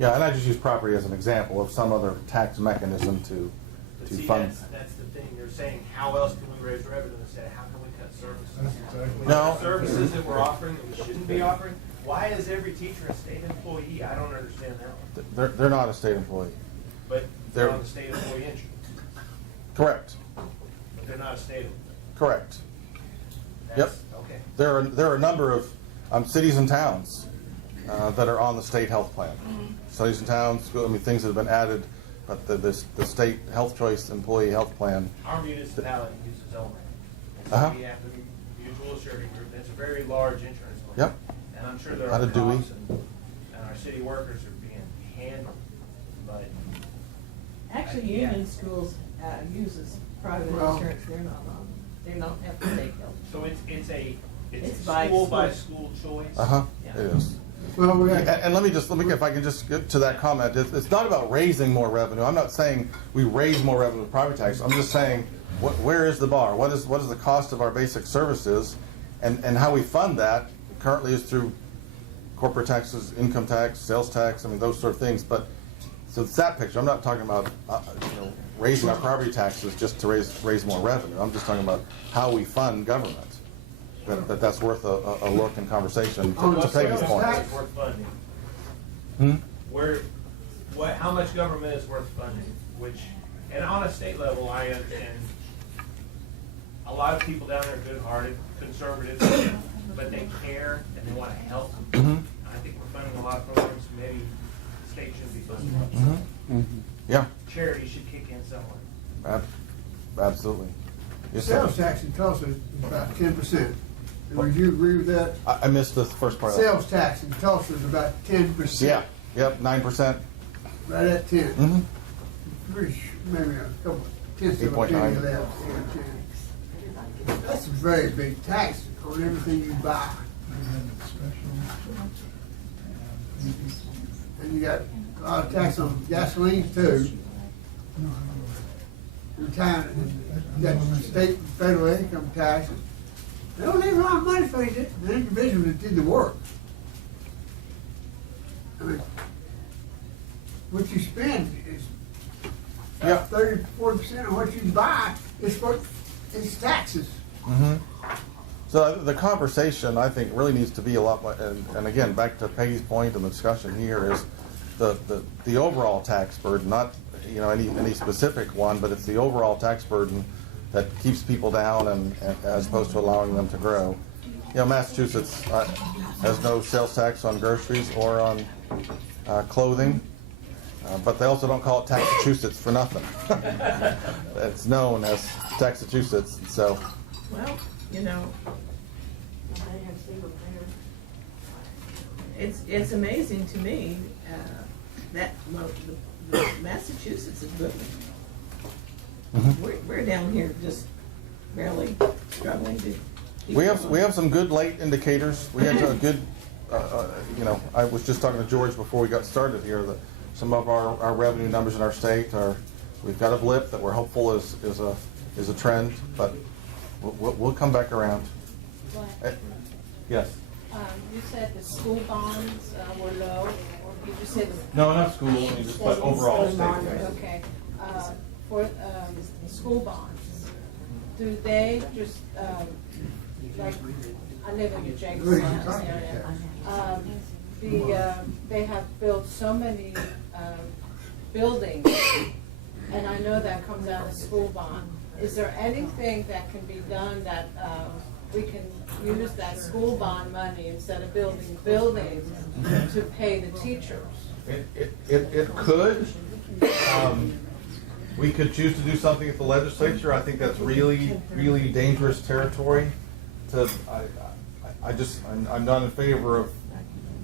Yeah, and I just use property as an example of some other tax mechanism to But to see, fund. that's the thing. You're saying, how else can we raise revenue instead of how can we cut services? That's exactly. No. Services that we're offering that we shouldn't be offering. Why is every teacher a state employee? I don't understand that one. They're not a state employee. But they're They're- on the state employee insurance. Correct. But they're not a state employee. Correct. Yep. That's- Okay. There are a number of cities and towns that are on the state health plan. Cities and towns, things that have been added, but the state health choice employee health plan. Our municipality uses OMA. And Uh-huh. so we have the mutual assurity group. It's a very large insurance plan. Yep. And I'm sure there Out are of Dewey. costs and our city workers are being handled, but Actually, Yeah. Union Schools uses private Well- insurance, they're not on, they don't have to take health. so it's a It's by school by school. school choice. It is. Well, we And, got, and let me, if I can just get to that comment, it's not about raising more revenue. I'm not saying we raise more revenue with property tax. I'm just saying, where is the bar? What is the cost of our basic services? And how we fund that currently is through corporate taxes, income tax, sales tax, those sort of things. But, so it's that picture. I'm not talking about, raising our property taxes just to raise more revenue. I'm just talking about how we fund government. That's worth a look and conversation to What Peggy's government point. is worth funding? Hmm? How much government is worth funding? Which, and on a state level, I understand a lot of people down there are good-hearted, conservatives, but they care and they want to help. Mhm. I think we're funding a lot of programs maybe the state shouldn't be funding. Yeah, Charity should kick in somewhere. absolutely. Yes, sir. sales tax in Tulsa is about 10%. Would you agree with that? I missed the first part of that. Sales tax in Tulsa is about 10%. Yeah, yep, 9%. Right at 10. Mm-hmm. Pretty sure, maybe a couple, tenths of a 8.9. penny of that. Yeah, 10. That's a very big tax on everything you buy. And you got a lot of tax on gasoline too. Retirement, you got state and federal income taxes. They don't leave a lot of money for the individual that did the work. I mean, what you spend is Yeah. 30-40% of what you buy is taxes. So the conversation, I think, really needs to be a lot more, and again, back to Peggy's point and the discussion here is the overall tax burden, not any specific one, but it's the overall tax burden that keeps people down and as opposed to allowing them to grow. Massachusetts has no sales tax on groceries or on clothing, but they also don't call it Taxachusetts for nothing. It's known as Taxachusetts, so. Well, it's amazing to me that Massachusetts is booming. We're down here just barely struggling to. We have some good late indicators. We had a good, I was just talking to George before we got started here that some of our revenue numbers in our state we've got a blip that we're hopeful is a trend, but we'll come back around. Yes. You said the school bonds were low, or did you say the? No, not school, but overall state. Okay. For the school bonds, do they just, like, I live in the Jackson area. They have built so many buildings, and I know that comes out of school bond. Is there anything that can be done that we can use that school bond money instead of building buildings to pay the teachers? It could. We could choose to do something at the legislature. I think that's really, really dangerous territory. I'm not in favor of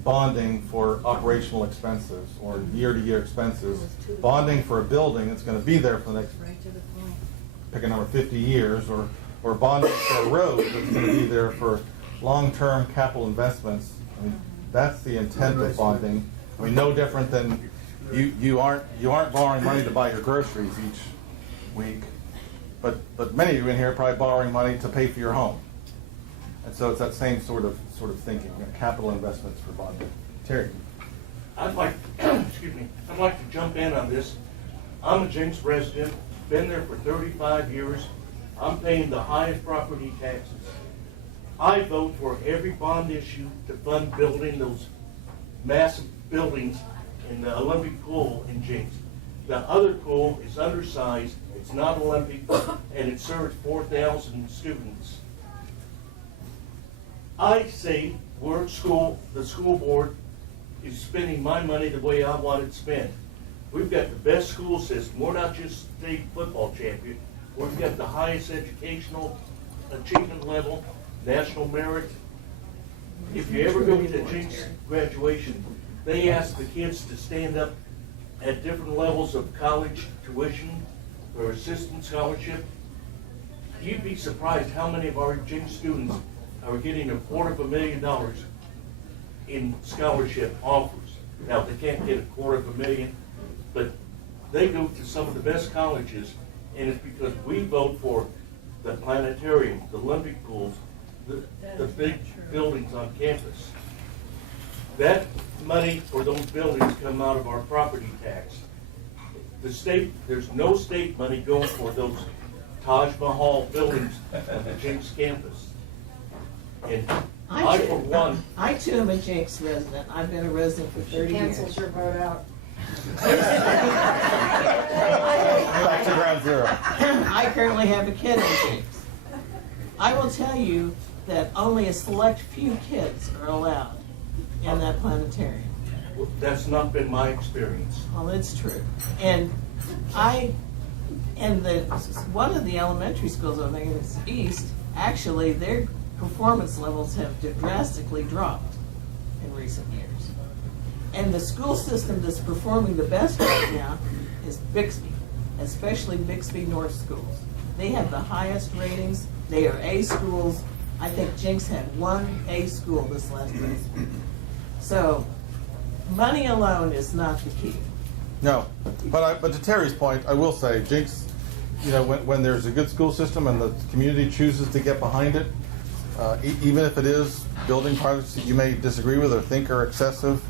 bonding for operational expenses or year-to-year expenses. Bonding for a building that's going to be there for the next, pick a number, 50 years, or bonding for a road that's going to be there for long-term capital investments. That's the intent of bonding. No different than you aren't borrowing money to buy your groceries each week, but many of you in here are probably borrowing money to pay for your home. And so it's that same sort of thinking, capital investments for bonding. Terry. I'd like, excuse me, I'd like to jump in on this. I'm a Jenks resident, been there for 35 years. I'm paying the highest property taxes. I vote for every bond issue to fund building those massive buildings in the Olympic pool in Jinx. The other pool is undersized, it's not Olympic, and it serves 4,000 students. I say we're at school, the school board is spending my money the way I want it spent. We've got the best school system. We're not just state football champion. We've got the highest educational achievement level, national merit. If you ever go to Jinx graduation, they ask the kids to stand up at different levels of college tuition or assistant scholarship. You'd be surprised how many of our Jinx students are getting $250,000 in scholarship offers. Now, they can't get $250,000, but they go to some of the best colleges, and it's because we vote for the planetarium, the Olympic pools, the big buildings on campus. That money for those buildings come out of our property tax. The state, there's no state money going for those Taj Mahal buildings on the Jinx campus. And I, for one, I too am a Jinx resident. I've been a resident for 30 years. Cancels your vote out. Back to ground zero. I currently have a kid in Jinx. I will tell you that only a select few kids are allowed in that planetarium. that's not been my experience. Well, it's true. And one of the elementary schools over there in the east, actually, their performance levels have drastically dropped in recent years. And the school system that's performing the best right now is Bixby, especially Bixby North schools. They have the highest ratings. They are A schools. I think Jinx had one A school this last week. So money alone is not the key. No, but to Terry's point, I will say, Jinx, you know, when there's a good school system and the community chooses to get behind it, even if it is building projects that you may disagree with or think are excessive,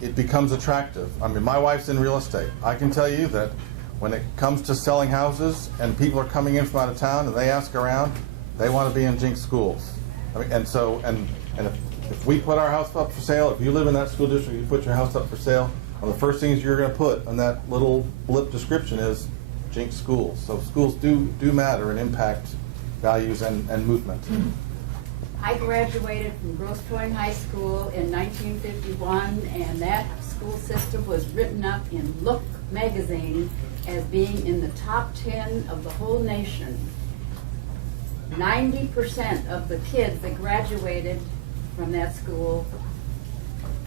it becomes attractive. I mean, my wife's in real estate. I can tell you that when it comes to selling houses and people are coming in from out of town and they ask around, they want to be in Jinx schools. I mean, and if we put our house up for sale, if you live in that school district, you put your house up for sale, one of the first things you're going to put on that little blip description is Jinx schools. So schools do matter and impact values and movement. I graduated from Grosse Pointe High School in 1951, and that school system was written up in Look magazine as being in the top 10 of the whole nation. 90% of the kids that graduated from that school,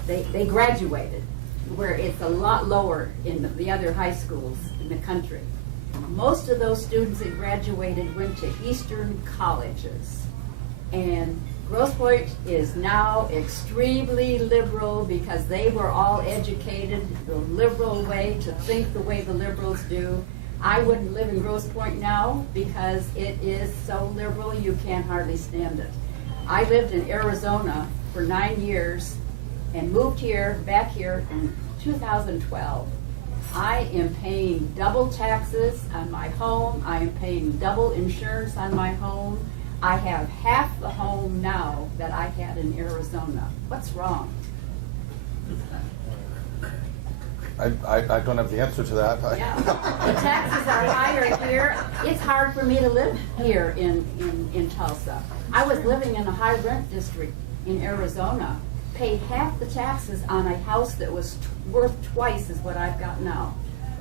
they graduated, where it's a lot lower in the other high schools in the country. Most of those students that graduated went to Eastern colleges. And Grosse Pointe is now extremely liberal because they were all educated the liberal way, to think the way the liberals do. I wouldn't live in Grosse Pointe now because it is so liberal you can't hardly stand it. I lived in Arizona for 9 years and moved back here in 2012. I am paying double taxes on my home. I am paying double insurance on my home. I have half the home now that I had in Arizona. What's wrong? I don't have the answer to that. Yeah. The taxes are higher here. It's hard for me to live here in Tulsa. I was living in a high rent district in Arizona, paid half the taxes on a house that was worth twice as what I've got now.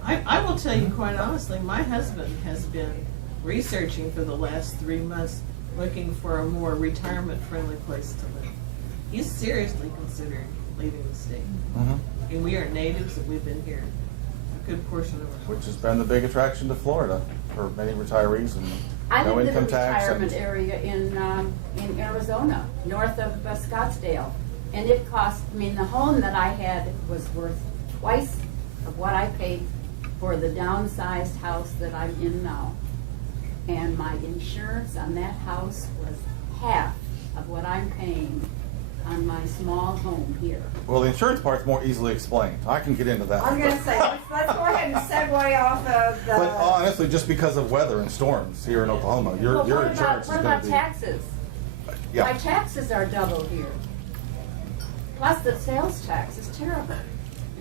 I will tell you quite honestly, my husband has been researching for the last 3 months, looking for a more retirement-friendly place to live. He's seriously considering leaving the state. Mm-hmm. And we are natives, and we've been here a good portion of our life. Which has been the big attraction to Florida for many retarees and I no lived in a income tax. retirement area in Arizona, north of Scottsdale. And it cost, the home that I had was worth twice of what I paid for the downsized house that I'm in now. And my insurance on that house was half of what I'm paying on my small home here. Well, the insurance part's more easily explained. I can get into that. I'm gonna say, let's go ahead and segue off of the. But honestly, just because of weather and storms here in Oklahoma, your Well, what insurance about is going to be. taxes? My Yeah. taxes are double here. Plus the sales tax is terrible.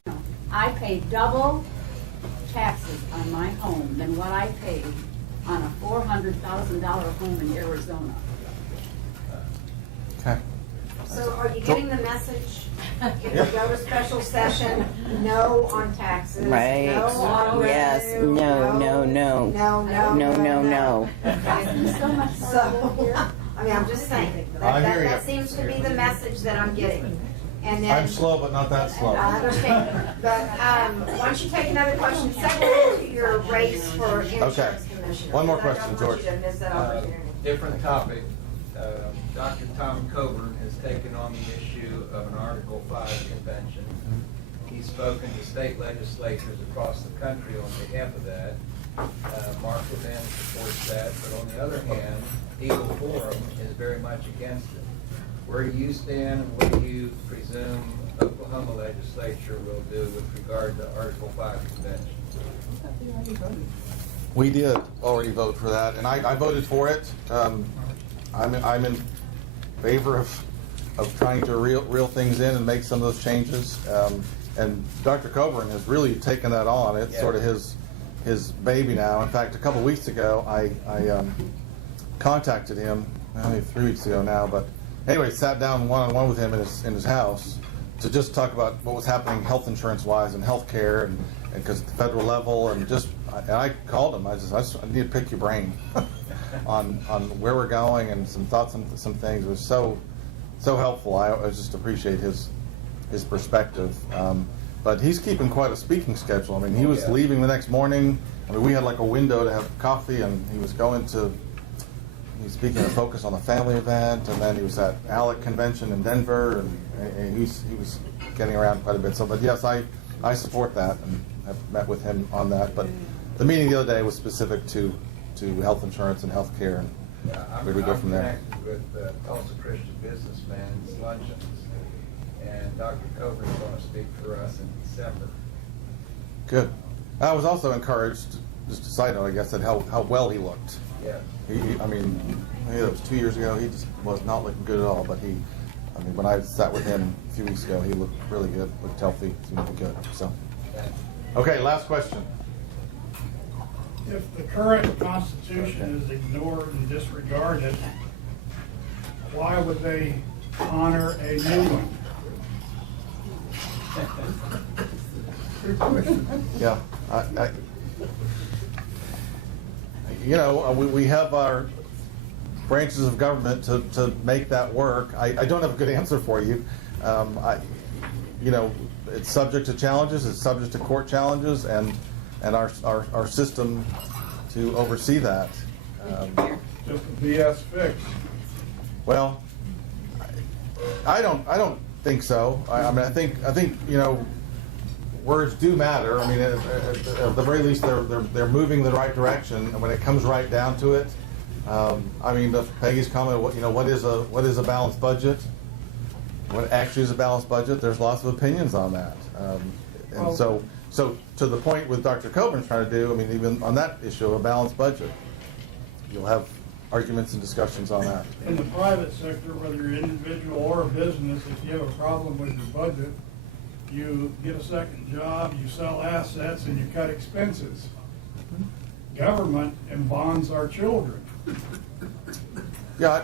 You know, I pay double taxes on my home than what I paid on a $400,000 home in Arizona. Okay. So are you getting the message? If you go to special session, no on taxes, Right. no on Yes. revenue, No. No, no. Thank you so much for So, being here. I mean, I'm just saying, I that, hear that, that you. seems to be the message that I'm getting. And then. I'm slow, but not that slow. I understand, but, why don't you take another question, segue into your race for insurance commissioner? One more because question, I don't want George. you to miss that opportunity. Different topic. Dr. Tom Coburn has taken on the issue of an Article 5 convention. He's spoken to state legislatures across the country on behalf of that. Mark Levin supports that, but on the other hand, Eagle Forum is very much against it. Where do you stand, and what do you presume Oklahoma legislature will do with regard to Article 5 convention? We did already vote for that, and I voted for it. I'm in favor of trying to reel things in and make some of those changes. And Dr. Coburn has really taken that on. It's sort of his baby now. In fact, a couple weeks ago, I contacted him, maybe 3 weeks ago now, but anyway, sat down one-on-one with him in his house to just talk about what was happening health insurance-wise and health care, and because at the federal level, and I called him. I need to pick your brain on where we're going and some thoughts on some things. It was so helpful. I just appreciate his perspective. But he's keeping quite a speaking schedule. I mean, he was leaving the next morning. I mean, we had like a window to have coffee, and he was speaking at Focus on the Family event, and then he was at ALEC convention in Denver, and he was getting around quite a bit. So, but yes, I support that, and have met with him on that. But the meeting the other day was specific to health insurance and health care, and where do we go from there? I'm connected with Tulsa Christian Businessmen's Luncheons, and Dr. Coburn's going to speak for us in December. Good. I was also encouraged, just a side note, I guess, at how well he looked. Yeah. I mean, maybe that was 2 years ago. He just was not looking good at all. But when I sat with him a few weeks ago, he looked really good, looked healthy, seemed to be good. So, okay, last question. If the current Constitution is ignored and disregarded, why would they honor a new one? Good question. Yeah, we have our branches of government to make that work. I don't have a good answer for you. It's subject to challenges. It's subject to court challenges, and our system to oversee that. Just a BS fix. Well, I don't think so. I think words do matter. I mean, at the very least, they're moving in the right direction. And when it comes right down to it, Peggy's comment, what is a balanced budget? What actually is a balanced budget? There's lots of opinions on that. So to the point with Dr. Coburn's trying to do, even on that issue of a balanced budget, you'll have arguments and discussions on that. In the private sector, whether you're individual or a business, if you have a problem with your budget, you get a second job, you sell assets, and you cut expenses. Government bonds our children. Yeah,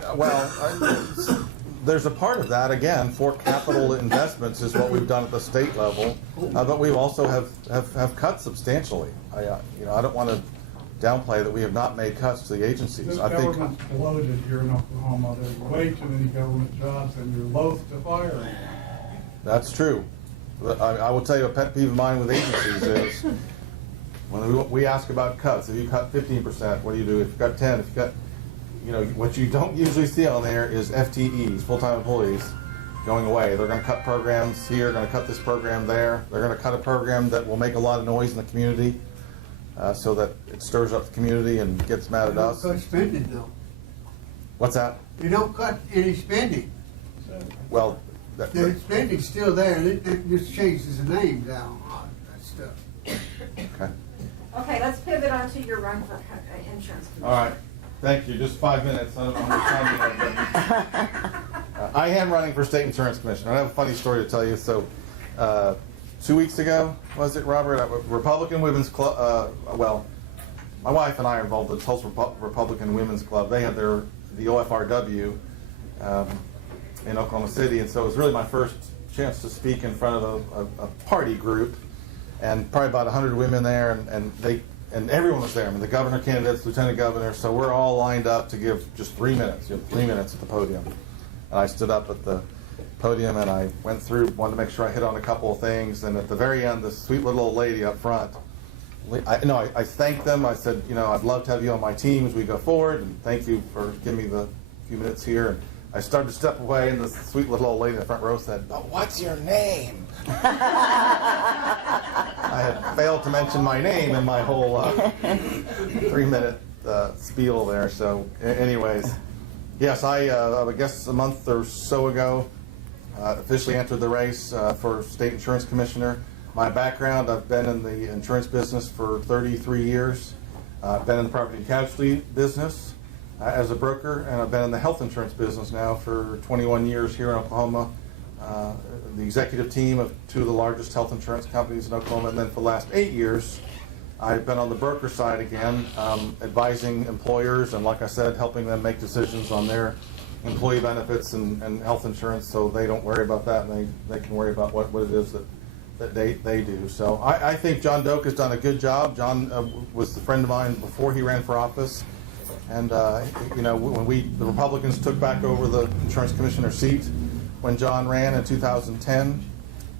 there's a part of that, again, for capital investments is what we've done at the state level, but we also have cut substantially. I don't want to downplay that we have not made cuts to the agencies. This I think government's bloated here in Oklahoma. There's way too many government jobs, and you're loath to fire them. that's true. I will tell you a pet peeve of mine with agencies is when we ask about cuts. If you cut 15%, what do you do? If you cut 10, if you cut, what you don't usually see on there is FTEs, full-time employees, going away. They're going to cut programs here, going to cut this program there. They're going to cut a program that will make a lot of noise in the community, so that it stirs up the community and gets mad at us. You don't cut spending, though. What's that? You don't cut any spending. Well, The spending's still there, and it just changes the names out on all that stuff. Okay. Okay, let's pivot on to your run for insurance commissioner. All right. Thank you. Just 5 minutes. I don't know how much time you have. I am running for state insurance commissioner. I have a funny story to tell you. So, 2 weeks ago, was it, Robert? Republican Women's Club. Well, my wife and I are involved with the Tulsa Republican Women's Club. They had the OFRW in Oklahoma City, and so it was really my first chance to speak in front of a party group, and probably about 100 women there, and everyone was there. I mean, the governor candidates, lieutenant governor, so we're all lined up to give just 3 minutes. You have 3 minutes at the podium. And I stood up at the podium and I went through, wanted to make sure I hit on a couple of things, and at the very end, this sweet little old lady up front, I thanked them. I said, I'd love to have you on my team as we go forward, and thank you for giving me the few minutes here. And I started to step away, and this sweet little old lady in the front row said, "But what's your name?" I had failed to mention my name in my whole 3-minute spiel there. So, anyways, yes, I guess a month or so ago, officially entered the race for state insurance commissioner. My background, I've been in the insurance business for 33 years. I've been in the property and casualty business as a broker, and I've been in the health insurance business now for 21 years here in Oklahoma. The executive team of 2 of the largest health insurance companies in Oklahoma, and then for the last 8 years, I've been on the broker side again, advising employers and, like I said, helping them make decisions on their employee benefits and health insurance, so they don't worry about that, and they can worry about what it is that they do. So I think John Doak has done a good job. John was a friend of mine before he ran for office. And, when the Republicans took back over the insurance commissioner seat when John ran in 2010,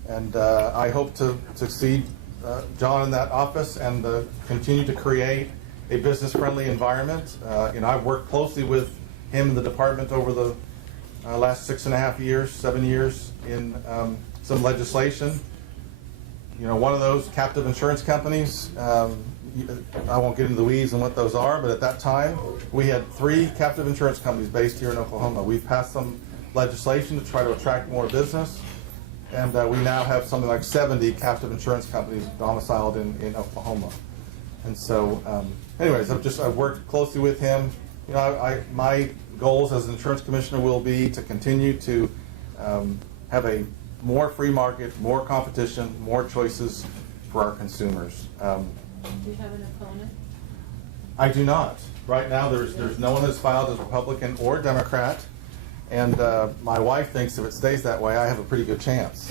and I hope to succeed John in that office and continue to create a business-friendly environment. I've worked closely with him in the department over the last 7 years in some legislation. One of those captive insurance companies, I won't get into the weeds on what those are, but at that time, we had 3 captive insurance companies based here in Oklahoma. We've passed some legislation to try to attract more business, and we now have something like 70 captive insurance companies domiciled in Oklahoma. And so, anyways, I've worked closely with him. My goals as an insurance commissioner will be to continue to have a more free market, more competition, more choices for our consumers. Do you have an opponent? I do not. Right now, there's no one that's filed as Republican or Democrat, and my wife thinks if it stays that way, I have a pretty good chance.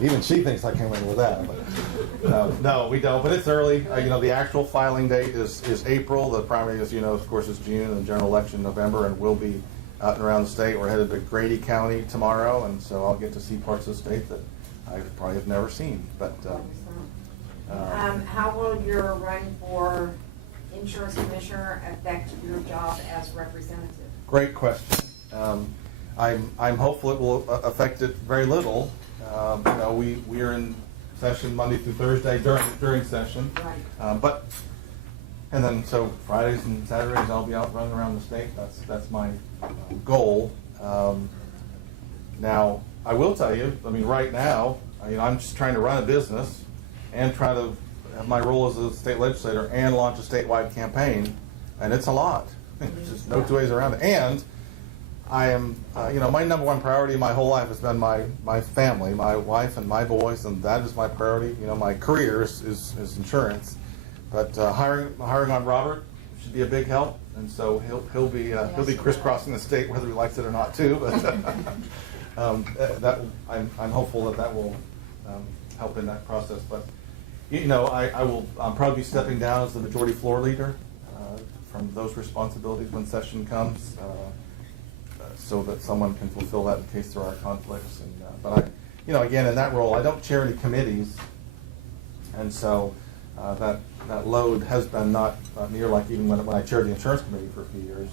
Even she thinks I can win with that. But, no, we don't. But it's early. The actual filing date is April. The primary, as you know, of course, is June, and the general election November, and we'll be out and around the state. We're headed to Grady County tomorrow, and so I'll get to see parts of the state that I probably have never seen. But how will your run for insurance commissioner affect your job as representative? Great question. I'm hopeful it will affect it very little. We are in session Monday through Thursday during session, Right. And then so Fridays and Saturdays I'll be out running around the state. That's my goal. Now I will tell you. Right now, I'm just trying to run a business and try to have my role as a state legislator and launch a statewide campaign, and it's a lot. There's just no 2 ways around it. And I am, my number one priority my whole life has been my family, my wife and my boys, and that is my priority. My career is insurance, but hiring on Robert should be a big help, and so he'll be crisscrossing the state whether he likes it or not too. But I'm hopeful that will help in that process. But I'll probably be stepping down as the majority floor leader from those responsibilities when session comes, so that someone can fulfill that in case there are conflicts. And but again, in that role, I don't chair any committees, and so that load has been not near like even when I chaired the insurance committee for a few years.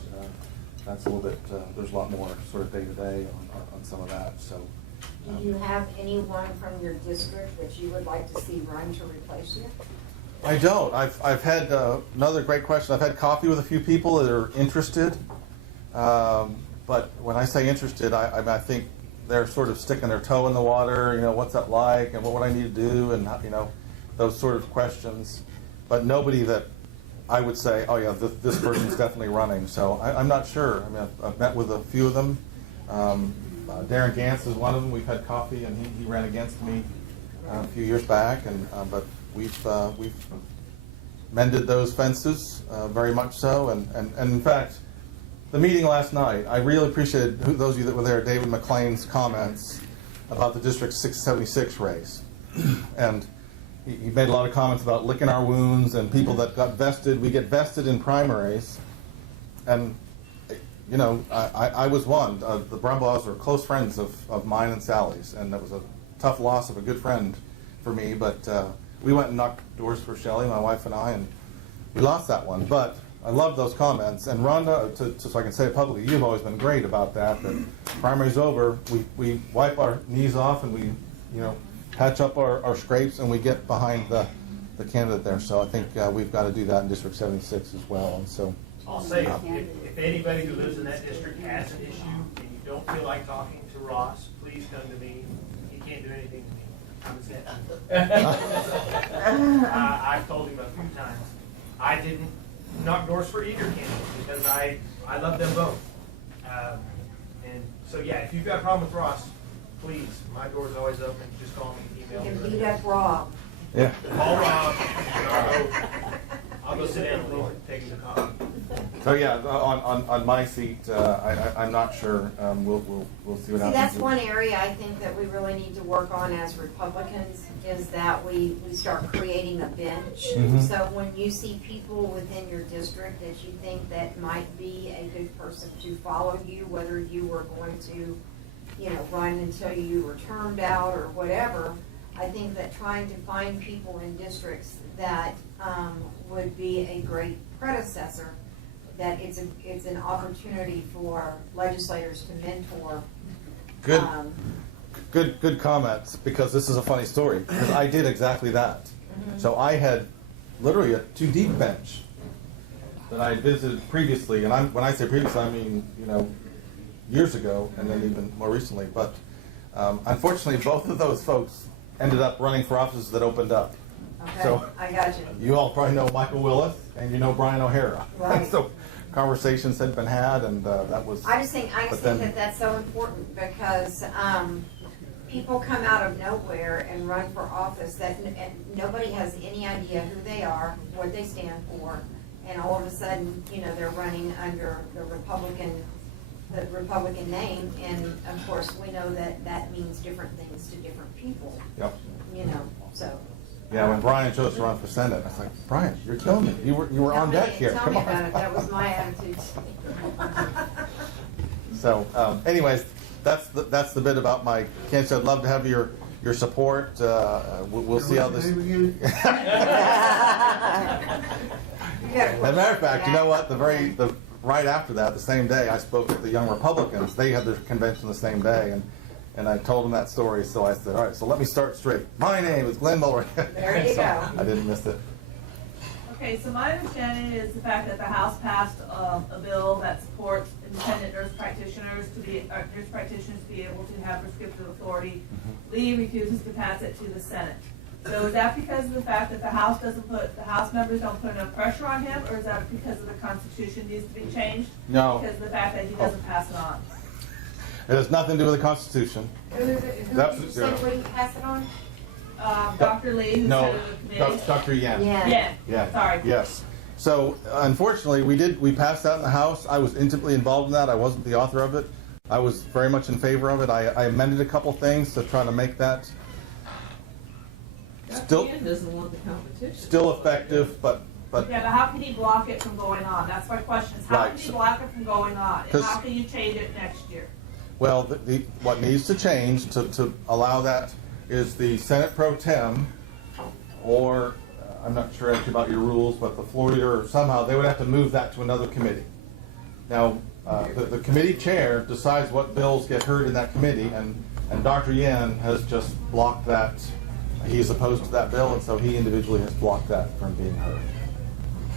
That's a little bit. There's a lot more sort of day to day on some of that. So. Do you have anyone from your district that you would like to see run to replace you? I don't. I've had another great question. I've had coffee with a few people that are interested, but but when I say interested, I think they're sort of sticking their toe in the water, what's that like, and what would I need to do, and, those sort of questions. But nobody that I would say, oh yeah, this person's definitely running. So I'm not sure. I mean, I've met with a few of them. Darren Gantz is one of them. We've had coffee, and he ran against me a few years back, and but we've mended those fences very much so. And in fact, the meeting last night, I really appreciated those of you that were there, David McLean's comments about the District 676 race. And he made a lot of comments about licking our wounds and people that got vested. We get vested in primaries. And, I was one. The Brumbaugh were close friends of mine and Sally's. And that was a tough loss of a good friend for me. But we went and knocked doors for Shelley, my wife and I, and we lost that one. But I love those comments. And Rhonda, so I can say it publicly, you've always been great about that. That primary's over, we wipe our knees off and we, patch up our scrapes and we get behind the candidate there. So I think we've got to do that in District 76 as well. And so I'll say, if anybody who lives in that district has an issue and you don't feel like talking to Ross, please come to me. He can't do anything to me. I'm his nephew. I've told him a few times. I didn't knock doors for either candidate because I love them both. And so yeah, if you've got a problem with Ross, please, my door's always open. Just call me, email me. You can beat up Rob. yeah. Call Rob, and I'll go sit down with him and take him to coffee. So yeah, on my seat, I'm not sure. We'll see what happens. That's one area I think that we really need to work on as Republicans is that we start creating a bench. Mhm. So when you see people within your district that you think that might be a good person to follow you, whether you were going to, run until you were termed out or whatever, I think that trying to find people in districts that would be a great predecessor, that it's an opportunity for legislators to mentor. Good comments, because this is a funny story. Because I did exactly that. Mm-hmm. So I had literally a 2-deep bench that I visited previously, and when I say previously, I mean years ago, and then even more recently. But unfortunately, both of those folks ended up running for offices that opened up. Okay, So I got you. you all probably know Michael Willis, and you know Brian O'Hara. Right. So conversations had been had, and that was. I just think that that's so important because people come out of nowhere and run for office and nobody has any idea who they are, what they stand for, and all of a sudden, they're running under the Republican name, and of course, we know that means different things to different people. Yep. So. Yeah, when Brian chose to run for Senate, I was like, Brian, you're killing me. You were on deck here. Tell Come me on. about it. That was my attitude. So, anyways, that's the bit about my candidacy. I'd love to have your support. We'll see how this. What's your name again? As a matter of fact, you know what? Right after that, the same day, I spoke with the Young Republicans. They had their convention the same day, and I told them that story. So I said, all right, so let me start straight. My name is Glenn Muller. There you so go. I didn't miss it. Okay, so my understanding is the fact that the House passed a bill that supports independent nurse practitioners to be able to have prescriptive authority. Lee refuses to pass it to the Senate. So is that because of the fact that the House members don't put enough pressure on him, or is that because of the Constitution needs to be changed? No. Because of the fact that he doesn't pass it on. It has nothing to do with the Constitution. Who did you say wouldn't pass it on? Dr. Lee, who's head No, of the committee. Dr. Yan. Yeah. Sorry. Yes. So unfortunately, we passed that in the House. I was intimately involved in that. I wasn't the author of it. I was very much in favor of it. I amended a couple things to try to make that doesn't want the competition. still effective, but Yeah, but how can he block it from going on? That's my question. Is how Right. can he block it from going on? And 'Cause- how can you change it next year? well, what needs to change to allow that is the Senate Pro Tem, or I'm not sure actually about your rules, but the floor leader, or somehow they would have to move that to another committee. Now, the committee chair decides what bills get heard in that committee, and Dr. Yan has just blocked that. He's opposed to that bill, and so he individually has blocked that from being heard.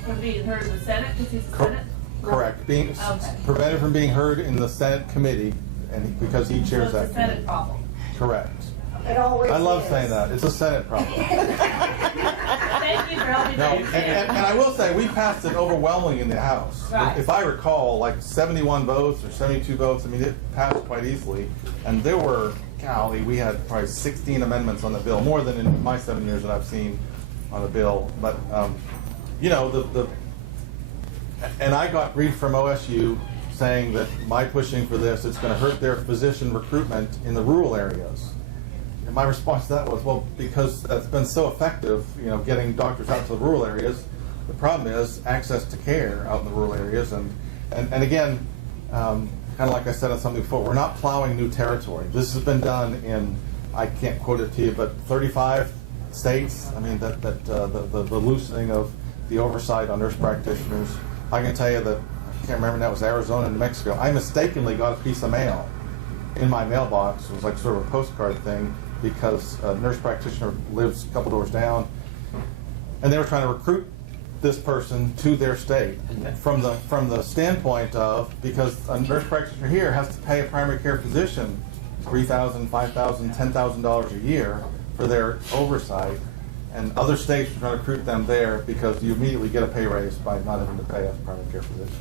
From being heard in the Senate, because he's the Senate? Correct. Being Okay. prevented from being heard in the Senate committee, and because he So chairs it's a that committee. Senate problem. Correct. It always I love is. saying that. It's a Senate problem. Thank you for helping me No, understand. and I will say, we passed it overwhelmingly in the House. Right. If I recall, like 71 votes or 72 votes, I mean, it passed quite easily. And there were, golly, we had probably 16 amendments on the bill, more than in my 7 years that I've seen on the bill. But, you know, and I got grief from OSU saying that my pushing for this, it's going to hurt their physician recruitment in the rural areas. And my response to that was, well, because that's been so effective, you know, getting doctors out to the rural areas. The problem is access to care out in the rural areas. And again, kind of like I said on something before, we're not plowing new territory. This has been done in, I can't quote it to you, but 35 states. I mean, the loosening of the oversight on nurse practitioners. I can tell you that, I can't remember now, it was Arizona and New Mexico. I mistakenly got a piece of mail in my mailbox. It was like sort of a postcard thing, because a nurse practitioner lives a couple doors down, and they were trying to recruit this person to their state from the standpoint of, because a nurse practitioner here has to pay a primary care physician $3,000, $5,000, $10,000 a year for their oversight, and other states are trying to recruit them there because you immediately get a pay raise by not having to pay a primary care physician.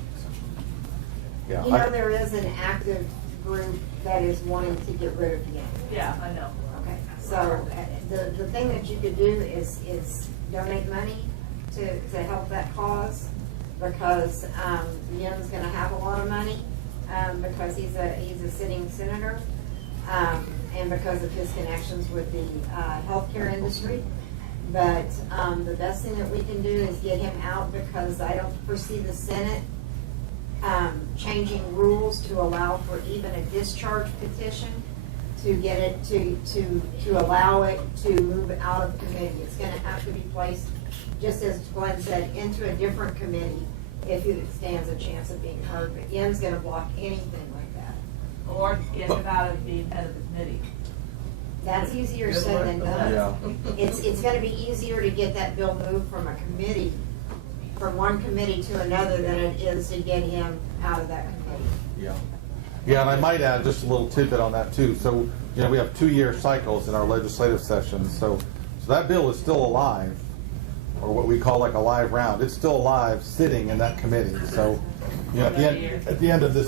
Yeah, You know, there is an active group that is wanting to get rid of Yin. Yeah, I know. Okay, so the thing that you could do is donate money to help that cause, because Yin's gonna have a lot of money, because he's a sitting senator, and because of his connections with the healthcare industry. But the best thing that we can do is get him out, because I don't foresee the Senate changing rules to allow for even a discharge petition to get it to allow it to move out of committee. It's gonna have to be placed, just as Glenn said, into a different committee if it stands a chance of being heard. But Yin's gonna block anything like that. Or get him out of being head of the committee. That's easier Good said work, than Glenn. done. It's gonna be easier to get that bill moved from a committee, from one committee to another, than it is to get him out of that committee. Yeah. Yeah, and I might add just a little tidbit on that too. So, you know, we have 2-year cycles in our legislative sessions. So that bill is still alive, or what we call like a live round. It's still alive, sitting in that committee. So, you know, at the end of this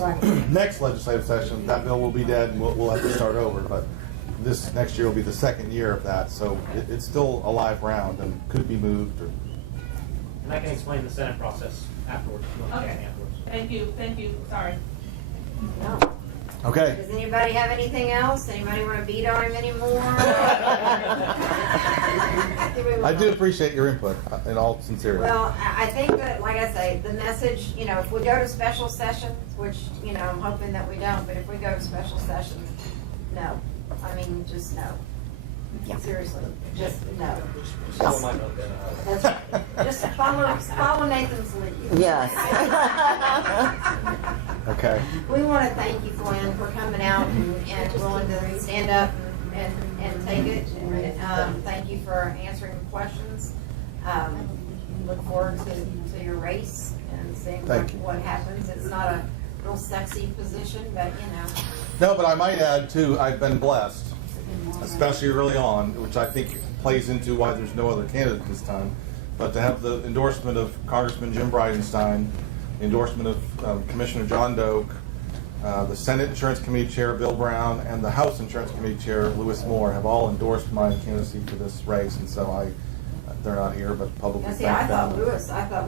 next legislative session, that bill will be dead, and we'll have to start over. But this next year will be the 2nd year of that. So it's still a live round and could be moved. And I can explain the Senate process afterwards, if you want to Okay. get me afterwards. Thank you, sorry. No. Okay. Does anybody have anything else? Anybody want to beat on him anymore? I do appreciate your input in all sincerity. Well, I think that, like I say, the message, you know, if we go to special sessions, which, you know, I'm hoping that we don't, but if we go to special sessions, no. I mean, just no. Seriously, just no. Still might not then, That's right. Just follow Nathan's lead. Yes. Okay. We want to thank you, Glenn, for coming out and willing to stand up and take it. And thank you for answering the questions. Look forward to your race and seeing what happens. It's not a real sexy position, but you know. No, but I might add too, I've been blessed, especially early on, which I think plays into why there's no other candidate this time, but to have the endorsement of Congressman Jim Bridenstine, the endorsement of Commissioner John Doak, the Senate Insurance Committee Chair Bill Brown, and the House Insurance Committee Chair Lewis Moore have all endorsed my candidacy for this race, and so they're not here, but publicly Now, see, thank I them. thought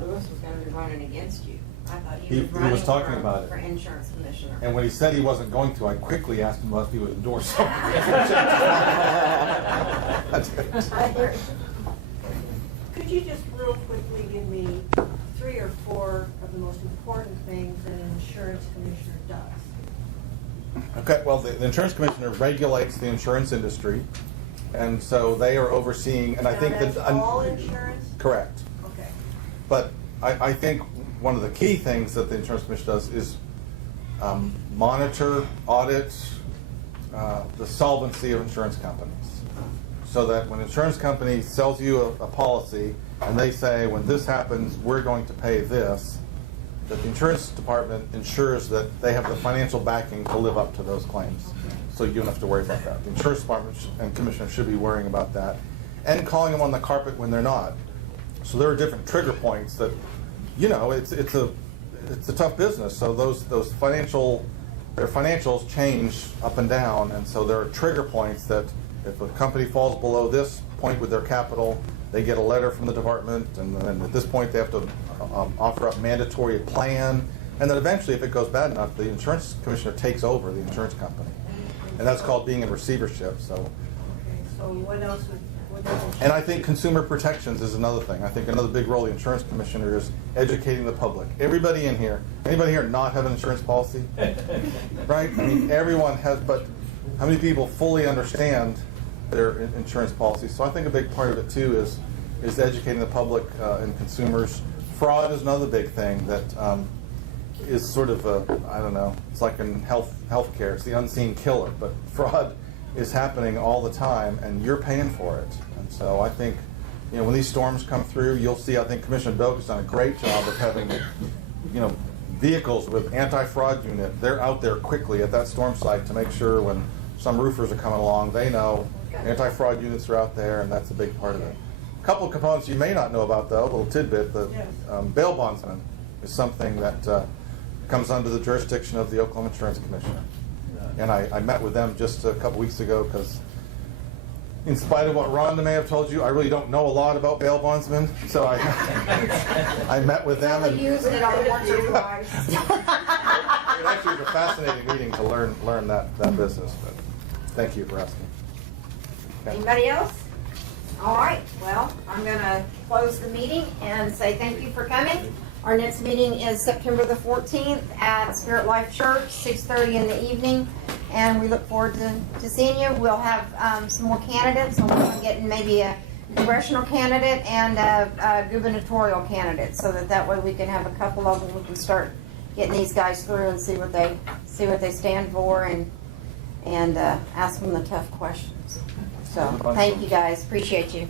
Lewis was going to be running against you. I thought He was talking about it. for insurance commissioner. And when he said he wasn't going to, I quickly asked him if he would endorse. Could you just real quickly give me 3 or 4 of the most important things that an insurance commissioner does? Okay, well, the insurance commissioner regulates the insurance industry, and so they are overseeing, and I Now, think that's that... all insurance? Correct. Okay. But I think one of the key things that the insurance commission does is monitor, audit the solvency of insurance companies. So that when an insurance company sells you a policy and they say, when this happens, we're going to pay this, that the insurance department ensures that they have the financial backing to live up to those claims. So you don't have to worry about that. The insurance department and commissioner should be worrying about that, and calling them on the carpet when they're not. So there are different trigger points that, it's a tough business. So those financials change up and down, and so there are trigger points that if a company falls below this point with their capital, they get a letter from the department, and then at this point they have to offer up mandatory plan, and then eventually, if it goes bad enough, the insurance commissioner takes over the insurance company, and that's called being in receivership. So what else would and I think consumer protections is another thing. I think another big role of the insurance commissioner is educating the public. Everybody in here, anybody here not have an insurance policy? Right? I mean, everyone has, but how many people fully understand their insurance policy? So I think a big part of it too is educating the public and consumers. Fraud is another big thing that is sort of I don't know, it's like in healthcare, it's the unseen killer, but fraud is happening all the time, and you're paying for it. And so I think, when these storms come through, you'll see, I think Commissioner Doak has done a great job of having, vehicles with anti-fraud unit. They're out there quickly at that storm site to make sure when some roofers are coming along, they know anti-fraud units are out there, and that's a big part of it. A couple of components you may not know about, though, a little tidbit, the bail bondsman is something that comes under the jurisdiction of the Oklahoma Insurance Commissioner. And I met with them just a couple weeks ago because, in spite of what Rhonda may have told you, I really don't know a lot about bail bondsmen. So I met with them. And used it on once or twice. It actually was a fascinating meeting to learn that business. But thank you for asking. Okay. Anybody else? All right. Well, I'm going to close the meeting and say thank you for coming. Our next meeting is September the 14th at Spirit Life Church, 6:30 in the evening, and we look forward to seeing you. We'll have some more candidates, and we're getting maybe a congressional candidate and a gubernatorial candidate, so that way we can have a couple of them. We can start getting these guys through and see what they stand for, and ask them the tough questions. So thank you guys, appreciate you.